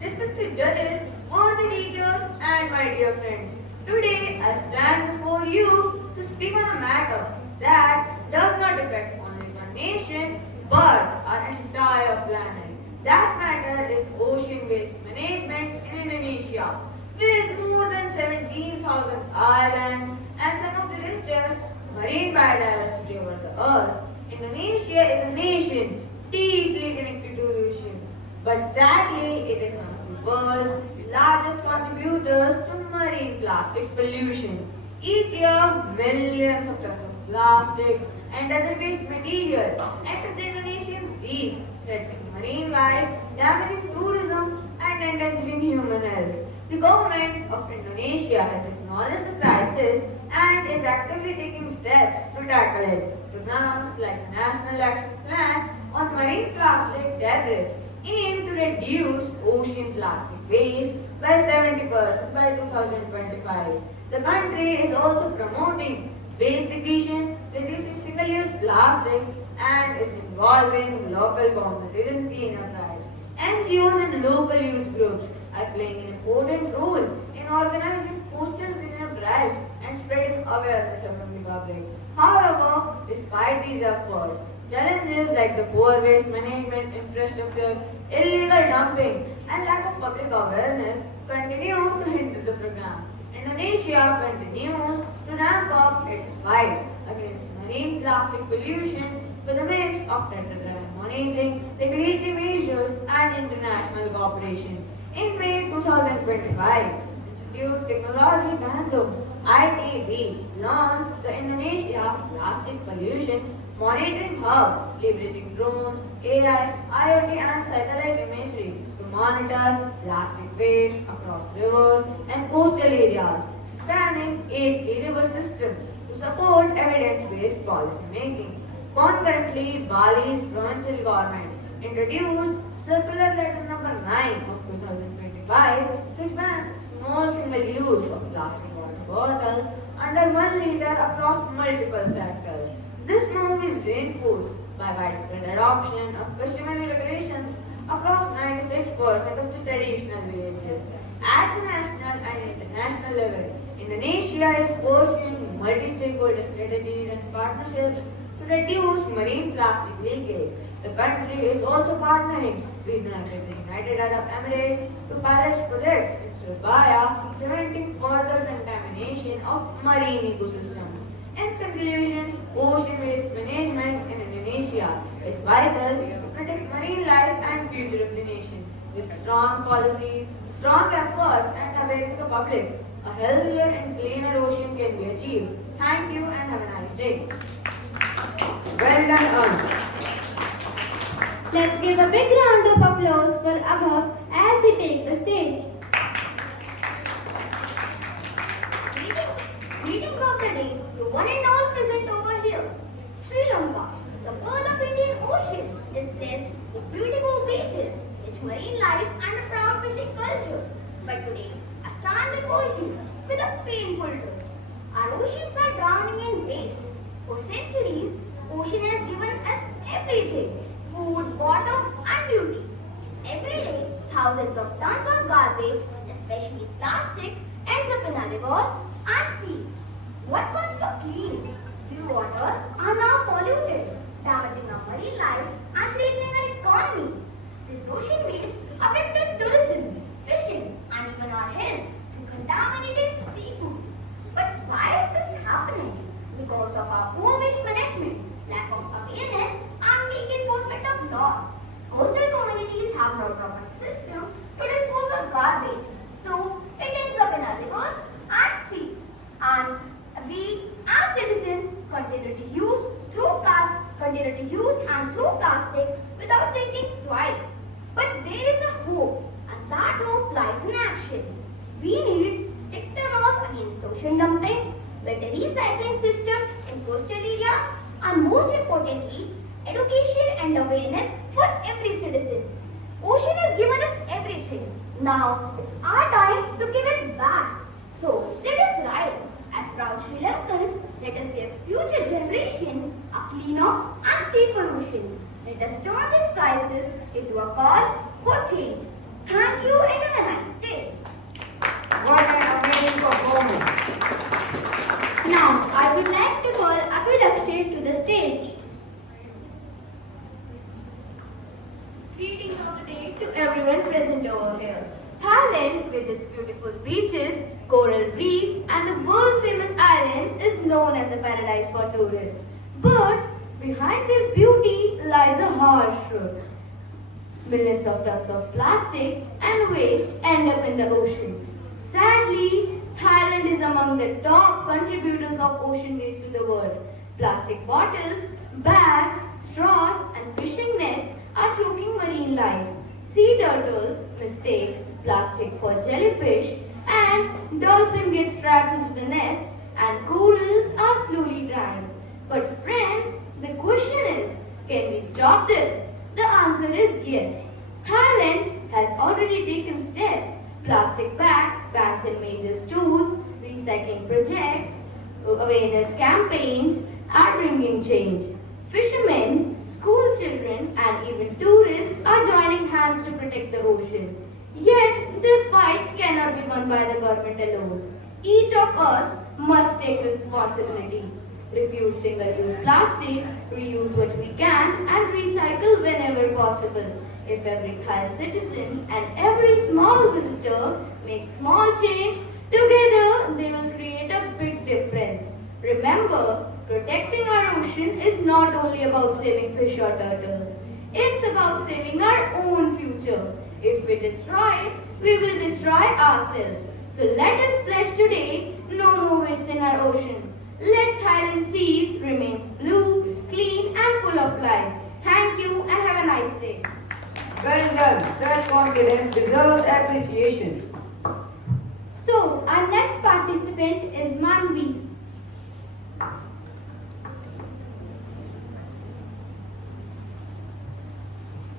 Respected judges, worthy teachers, and my dear friends, today I stand before you to speak on a matter that does not affect only one nation but our entire planet. That matter is ocean waste management in Indonesia. With more than 17,000 islands and some of the richest marine biodiversity over the earth, Indonesia is a nation deeply connected to the oceans. But sadly, it is one of the world's largest contributors to marine plastic pollution. Each year, millions of tons of plastic and other waste material enter the Indonesian seas, threatening marine life, damaging tourism, and endangering human health. The government of Indonesia has acknowledged the crisis and is actively taking steps to tackle it. Programs like the National Action Plan on Marine Plastic Debris aim to reduce ocean plastic waste by 70% by 2025. The country is also promoting waste depletion, reducing single-use plastic, and is involving local communities in cleanup drives. NGOs and local youth groups are playing an important role in organizing coastal cleanup drives and spreading awareness among the public. However, despite these efforts, challenges like the poor waste management infrastructure, illegal dumping, and lack of public awareness continue to hinder the program. Indonesia continues to ramp up its fight against marine plastic pollution with a mix of data-driven monitoring, regulatory measures, and international cooperation. In May 2025, Institute Technology Bandung (ITB) launched the Indonesia Plastic Pollution Monitoring Hub, leveraging drones, AI, IoT, and satellite imagery to monitor plastic waste across rivers and coastal areas, spanning 8 river systems to support evidence-based policy making. Concurrently, Bali's provincial government introduced Circular Letter Number 9 of 2025, which bans small single use of plastic water bottles under 1 liter across multiple sectors. This move is reinforced by widespread adoption of customary regulations across 96% of the traditional villages. At the national and international level, Indonesia is pursuing multi-stakeholder strategies and partnerships to reduce marine plastic leakage. The country is also partnering with the United Arab Emirates to pilot projects in Surabaya, preventing further contamination of marine ecosystems. In conclusion, ocean waste management in Indonesia is vital to protect marine life and future of the nation. With strong policies, strong efforts, and awakening the public, a healthier and cleaner ocean can be achieved. Thank you and have a nice day. Well done, Ansh. Let's give a big round of applause for Abhav as he takes the stage. Greetings of the day to one and all present over here. Sri Lanka, the pearl of Indian Ocean, is blessed with beautiful beaches, rich marine life, and a proud fishing culture. But today, I stand before you with a painful truth. Our oceans are drowning in waste. For centuries, ocean has given us everything: food, water, and beauty. Every day, thousands of tons of garbage, especially plastic, ends up in our rivers and seas. What once were clean, blue waters are now polluted, damaging our marine life and threatening our economy. This ocean waste affected tourism, fishing, and even our health through contaminated seafood. But why is this happening? Because of our poor waste management, lack of awareness, and weak enforcement of laws. Coastal communities have no proper system to dispose of garbage, so it ends up in our rivers and seas. And we, as citizens, continue to use and throw plastic without thinking twice. But there is a hope, and that hope lies in action. We need stricter laws against ocean dumping, better recycling systems in coastal areas, and most importantly, education and awareness for every citizen. Ocean has given us everything. Now it's our time to give it back. So let us rise. As proud Sri Lankans, let us give future generation a cleaner and safer ocean. Let us turn this crisis into a call for change. Thank you and have a nice day. What an amazing performance. Now I would like to call Akil Akshay to the stage. Greetings of the day to everyone present over here. Thailand, with its beautiful beaches, coral reefs, and the world-famous islands, is known as a paradise for tourists. But behind this beauty lies a harsh truth. Millions of tons of plastic and waste end up in the oceans. Sadly, Thailand is among the top contributors of ocean waste to the world. Plastic bottles, bags, straws, and fishing nets are choking marine life. Sea turtles mistake plastic for jellyfish, and dolphin gets trapped into the nets, and corals are slowly dying. But friends, the question is, can we stop this? The answer is yes. Thailand has already taken steps. Plastic bans in major stores, recycling projects, awareness campaigns are bringing change. Fishermen, school children, and even tourists are joining hands to protect the ocean. Yet, this fight cannot be won by the government alone. Each of us must take responsibility. Refuse single-use plastic, reuse what we can, and recycle whenever possible. If every Thai citizen and every small visitor make small change, together they will create a big difference. Remember, protecting our ocean is not only about saving fish or turtles. It's about saving our own future. If we destroy it, we will destroy ourselves. So let us pledge today, no more waste in our oceans. Let Thailand seas remain blue, clean and full of life. Thank you and have a nice day. Well done. Such confidence deserves appreciation. So, our next participant is Manvi.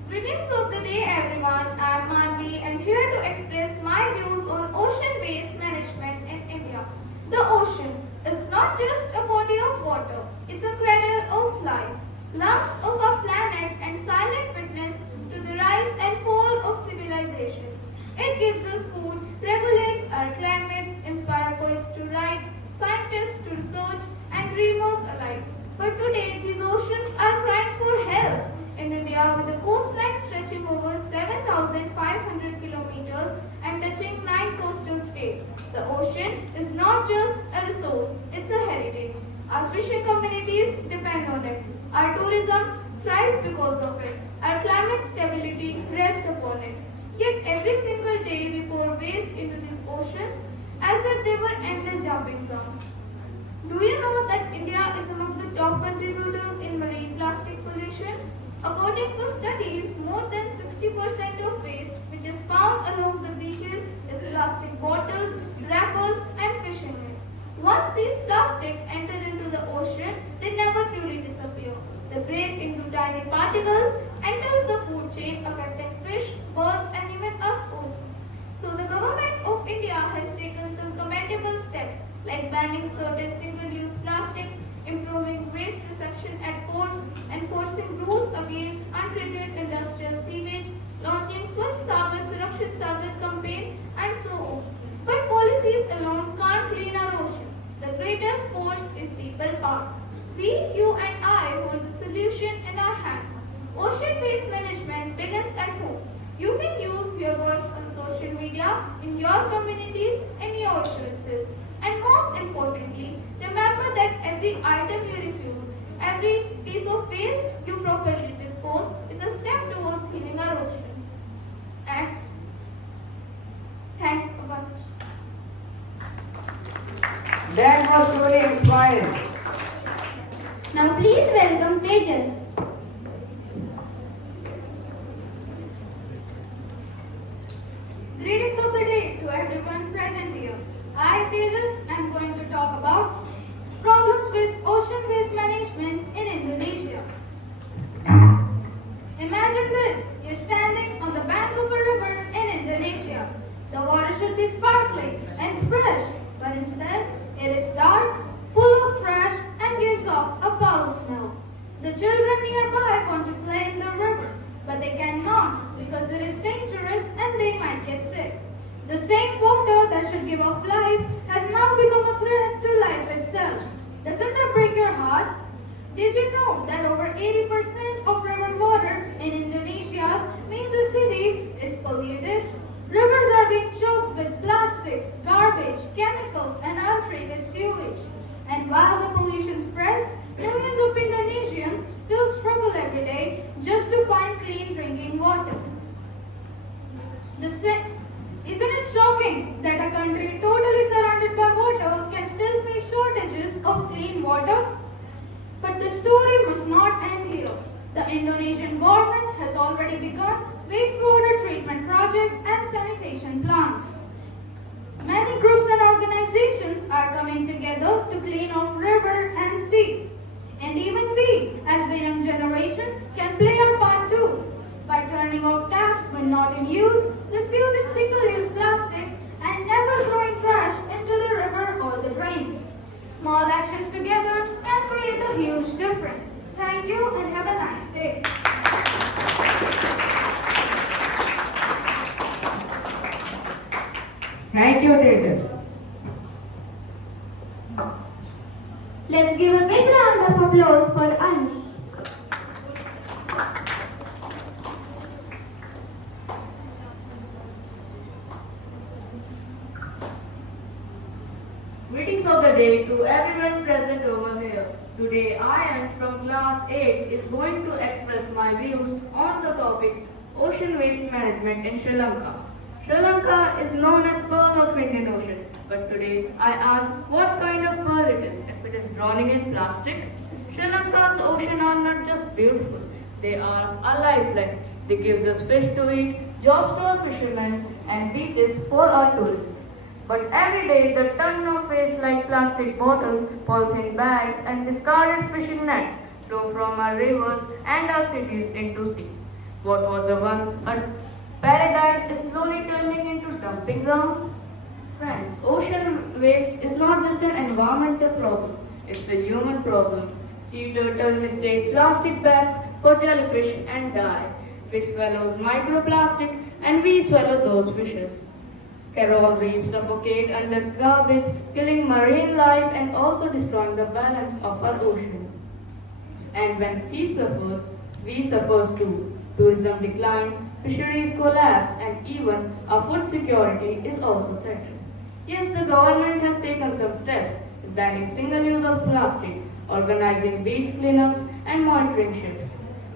Greetings of the day everyone, I am Manvi and here to express my views on ocean waste management in India. The ocean, it's not just a body of water, it's a cradle of life, lungs of our planet and silent witness to the rise and fall of civilizations. It gives us food, regulates our climate, inspires poets to write, scientists to research and dreamers alike. But today these oceans are crying for help. In India, with a coastline stretching over 7,500 kilometers and touching 9 coastal states, the ocean is not just a resource, it's a heritage. Our fishing communities depend on it. Our tourism thrives because of it. Our climate stability rests upon it. Yet every single day we pour waste into these oceans as if they were endless dumping grounds. Do you know that India is among the top contributors in marine plastic pollution? According to studies, more than 60% of waste which is found along the beaches is plastic bottles, wrappers and fishing nets. Once these plastics enter into the ocean, they never truly disappear. They break into tiny particles, enters the food chain affecting fish, birds greatest force is people power. We, you and I hold the solution in our hands. Ocean waste management begins at home. You can use your voice on social media, in your communities, in your choices. And most importantly, remember that every item you refuse, every piece of waste you properly dispose is a step towards healing our oceans. And thanks a bunch. That was truly inspiring. Now please welcome Tejas. Greetings of the day to everyone present here. I, Tejas, am going to talk about problems with ocean waste management in Indonesia. Imagine this, you're standing on the bank of a river in Indonesia. The water should be sparkling and fresh, but instead it is dark, full of trash and gives off a foul smell. The children nearby want to play in the river, but they cannot because it is dangerous and they might get sick. The same water that should give off life has now become a threat to life itself. Doesn't that break your heart? Did you know that over 80% of river water in Indonesia's major cities is polluted? Rivers are being choked with plastics, garbage, chemicals, and untreated sewage. And while the pollution spreads, millions of Indonesians still struggle every day just to find clean drinking water. Isn't it shocking that a country totally surrounded by water can still face shortages of clean water? But the story must not end here. The Indonesian government has already begun wastewater treatment projects and sanitation plants. Many groups and organizations are coming together to clean off rivers and seas. And even we, as the young generation, can play our part too by turning off taps when not in use, refusing single-use plastics, and never throwing trash into the river or the drains. Small actions together can create a huge difference. Thank you and have a nice day. Thank you, Tejas. Let's give a big round of applause for Ansh. Greetings of the day to everyone present over here. Today I am from class 8 is going to express my views on the topic ocean waste management in Sri Lanka. Sri Lanka is known as Pearl of Indian Ocean, but today I ask what kind of pearl it is, if it is drowning in plastic. Sri Lanka's ocean are not just beautiful, they are a lifeline. They give us fish to eat, jobs to our fishermen, and beaches for our tourists. But every day the ton of waste like plastic bottles, polythene bags, and discarded fishing nets flow from our rivers and our cities into sea. What was once a paradise is slowly turning into dumping ground. Friends, ocean waste is not just an environmental problem, it's a human problem. Sea turtles mistake plastic bags for jellyfish and die. Fish swallows microplastic and we swallow those fishes. Coral reefs suffocate under garbage, killing marine life and also destroying the balance of our ocean. And when sea suffers, we suffer too. Tourism decline, fisheries collapse, and even our food security is also threatened. Yes, the government has taken some steps, banning single use of plastic, organizing beach cleanups, and monitoring ships.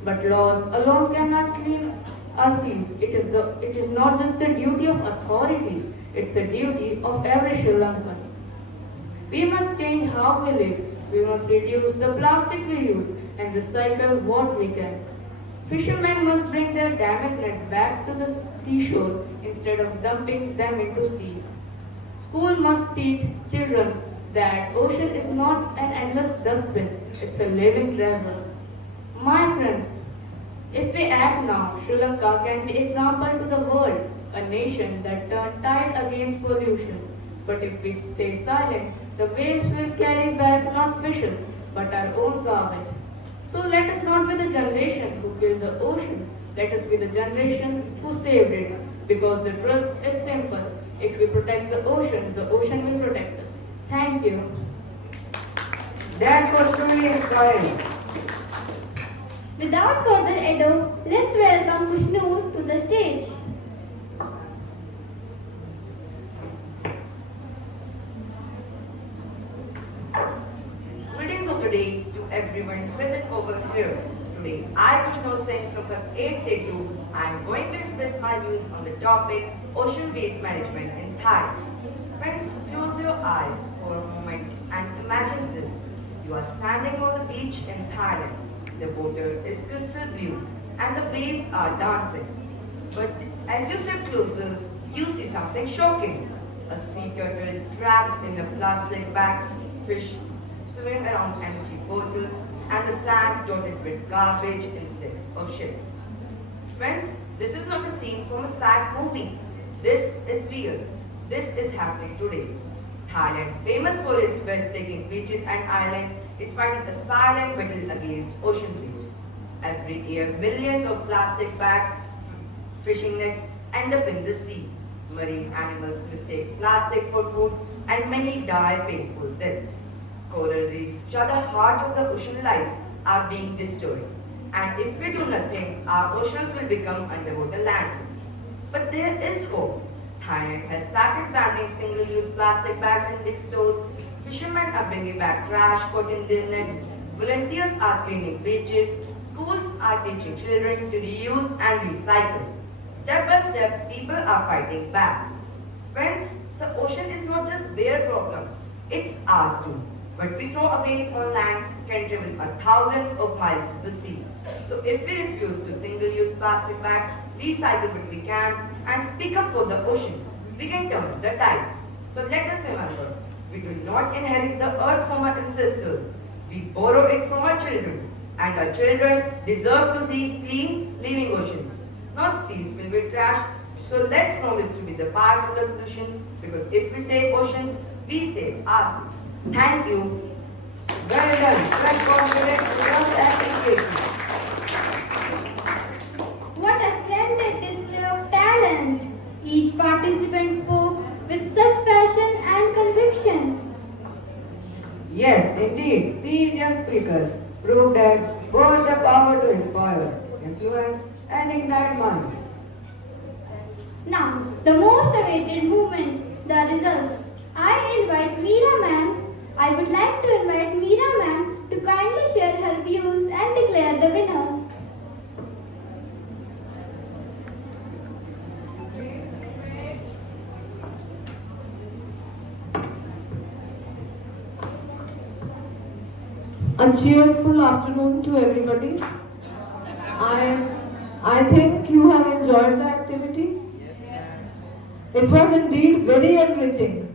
But laws alone cannot clean our seas. It is not just the duty of authorities, it's a duty of every Sri Lankan. We must change how we live. We must reduce the plastic we use and recycle what we can. Fishermen must bring their damaged net back to the seashore instead of dumping them into seas. School must teach children that ocean is not an endless dustbin, it's a living treasure. My friends, if we act now, Sri Lanka can be example to the world, a nation that turned tide against pollution. But if we stay silent, the waves will carry back not fishes, but our own garbage. So let us not be the generation who killed the ocean. Let us be the generation who saved it. Because the truth is simple. If we protect the ocean will protect us. Thank you. That was truly inspiring. Without further ado, let's welcome Kushnur to the stage. Greetings of the day to everyone present over here. Today, I, Kushno Singh from class 8A2, I am going to express my views on the topic ocean waste management in Thailand. Friends, close your eyes for a moment and imagine this. You are standing on the beach in Thailand. The water is crystal blue and the waves are dancing. But as you step closer, you see something shocking. A sea turtle trapped in a plastic bag, fish swimming around empty bottles, and the sand dotted with garbage instead of ships. Friends, this is not a scene from a sad movie. This is real. This is happening today. Thailand, famous for its breathtaking beaches and islands, is fighting a silent battle against ocean waste. Every year, millions of plastic bags, fishing nets end up in the sea. Marine animals mistake plastic for food, and many die painful deaths. Coral reefs, which are the heart of the ocean life, are being destroyed. And if we do nothing, our oceans will become underwater landfills. But there is hope. Thailand has started banning single-use plastic bags in big stores. Fishermen are bringing back trash caught in their nets. Volunteers are cleaning beaches. Schools are teaching children to reuse and recycle. Step by step, people are fighting back. Friends, the ocean is not just their problem, it's ours too. What we throw away on land can travel thousands of miles to the sea. So if we refuse to single-use plastic bags, recycle what we can, and speak up for the oceans, we can turn the tide. So let us remember, we do not inherit the earth from our ancestors. We borrow it from our children. And our children deserve to see clean, living oceans, not seas filled with trash. So let's promise to be the part of the solution, because if we save oceans, we save ourselves. Thank you. Well done. Fresh confidence, trust and engagement. What a splendid display of talent! Each participant spoke with such passion and conviction. Yes, indeed, these young speakers prove that words have power to inspire, influence, and ignite minds. Now, the most awaited moment, the results. I invite Meera ma'am. I would like to invite Meera ma'am to kindly share her views and declare the winners. A cheerful afternoon to everybody. I think you have enjoyed the activity. It was indeed very enriching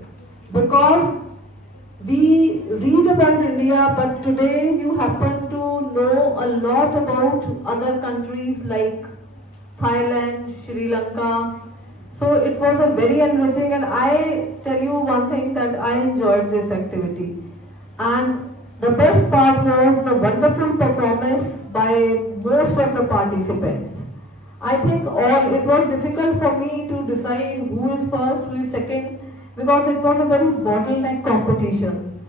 because we read about India, but today you happen to know a lot about other countries like Thailand, Sri Lanka. So it was a very enriching, and I tell you one thing that I enjoyed this activity. And the best part was the wonderful performance by most of the participants. I think it was difficult for me to decide who is first, who is second, because it was a very bottleneck competition.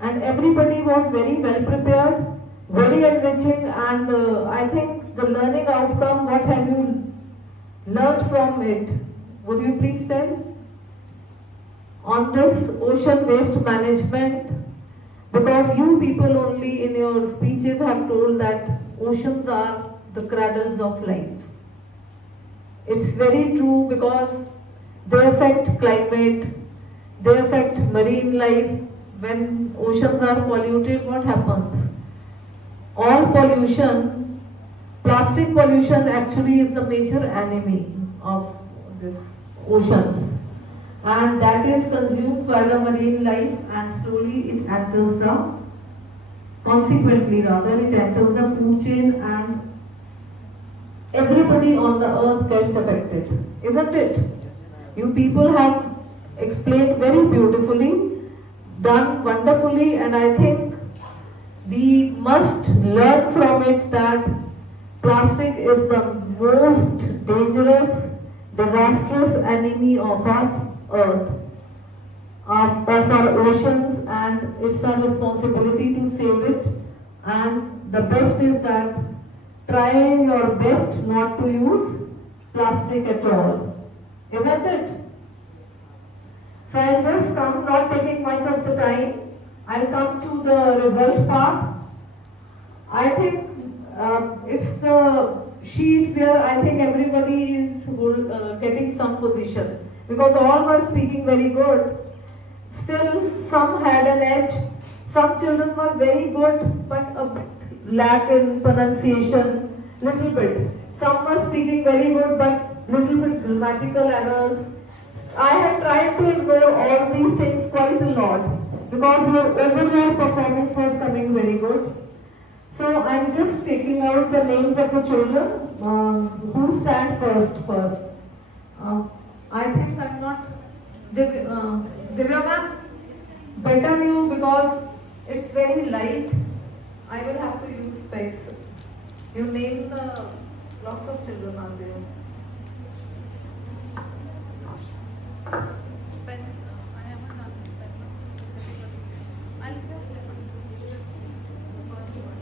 And everybody was very well prepared, very enriching, and I think the learning outcome, what have you learned from it? Would you please tell? On this ocean waste management, because you people only in your speeches have told that oceans are the cradles of life. It's very true because they affect climate, they affect marine life. When oceans are polluted, what happens? All pollution, plastic pollution actually is the major enemy of this oceans. And that is consumed by the marine life, and slowly it enters the, consequently rather, it enters the food chain, and everybody on the earth gets affected, isn't it? You people have explained very beautifully, done wonderfully, and I think we must learn from it that plastic is the most dangerous, disastrous enemy of our earth. of our oceans, and it's our responsibility to save it. And the best is that try your best not to use plastic at all. Isn't it? So I'll just come, not taking much of the time. I'll come to the result part. I think it's the sheet where I think everybody is getting some position, because all were speaking very good. Still, some had an edge. Some children were very good, but a bit lack in pronunciation, little bit. Some were speaking very good, but little bit grammatical errors. I have tried to ignore all these things quite a lot, because your overall performance was coming very good. So I'm just taking out the names of the children who stand first. I think I'm not Divya ma'am, better you, because it's very light. I will have to use specs. You name the lots of children are there. I have another pen. I'll just first one.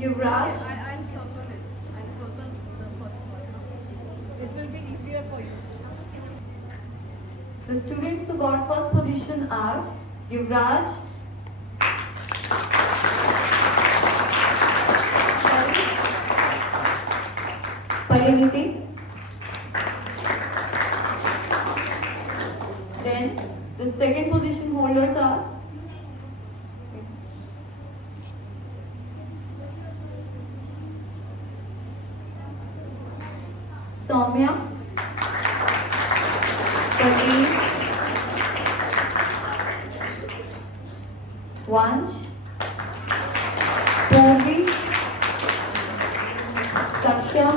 Yuvraj, I'll circle it. I'll circle the first one. It will be easier for you. the students who got first position are Yuvraj, Pariniti. Then the second position holders are Soumya, Pradeep, Vansh, Purvi, Saksham,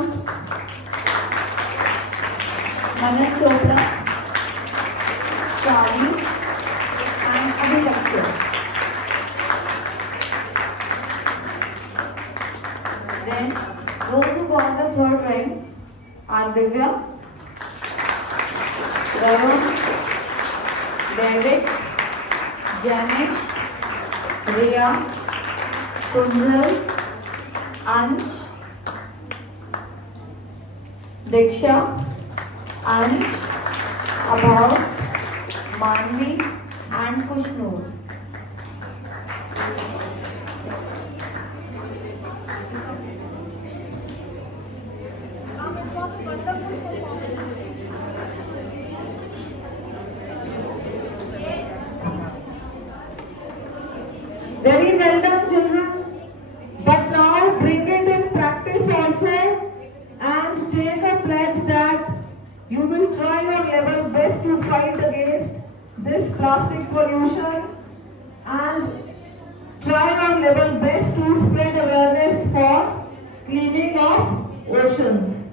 Manan Chopra, Charlie, and Abhilakshya. Then those who got the third rank are Divya, Varun, David, Janish, Riya, Kunjal, Ansh, Diksha, Ansh, Abhav, Manvi, and Kushnur. Very well done, children. But now bring it in practice also, and take a pledge that you will try your level best to fight against this plastic pollution, and try your level best to spread awareness for cleaning of oceans.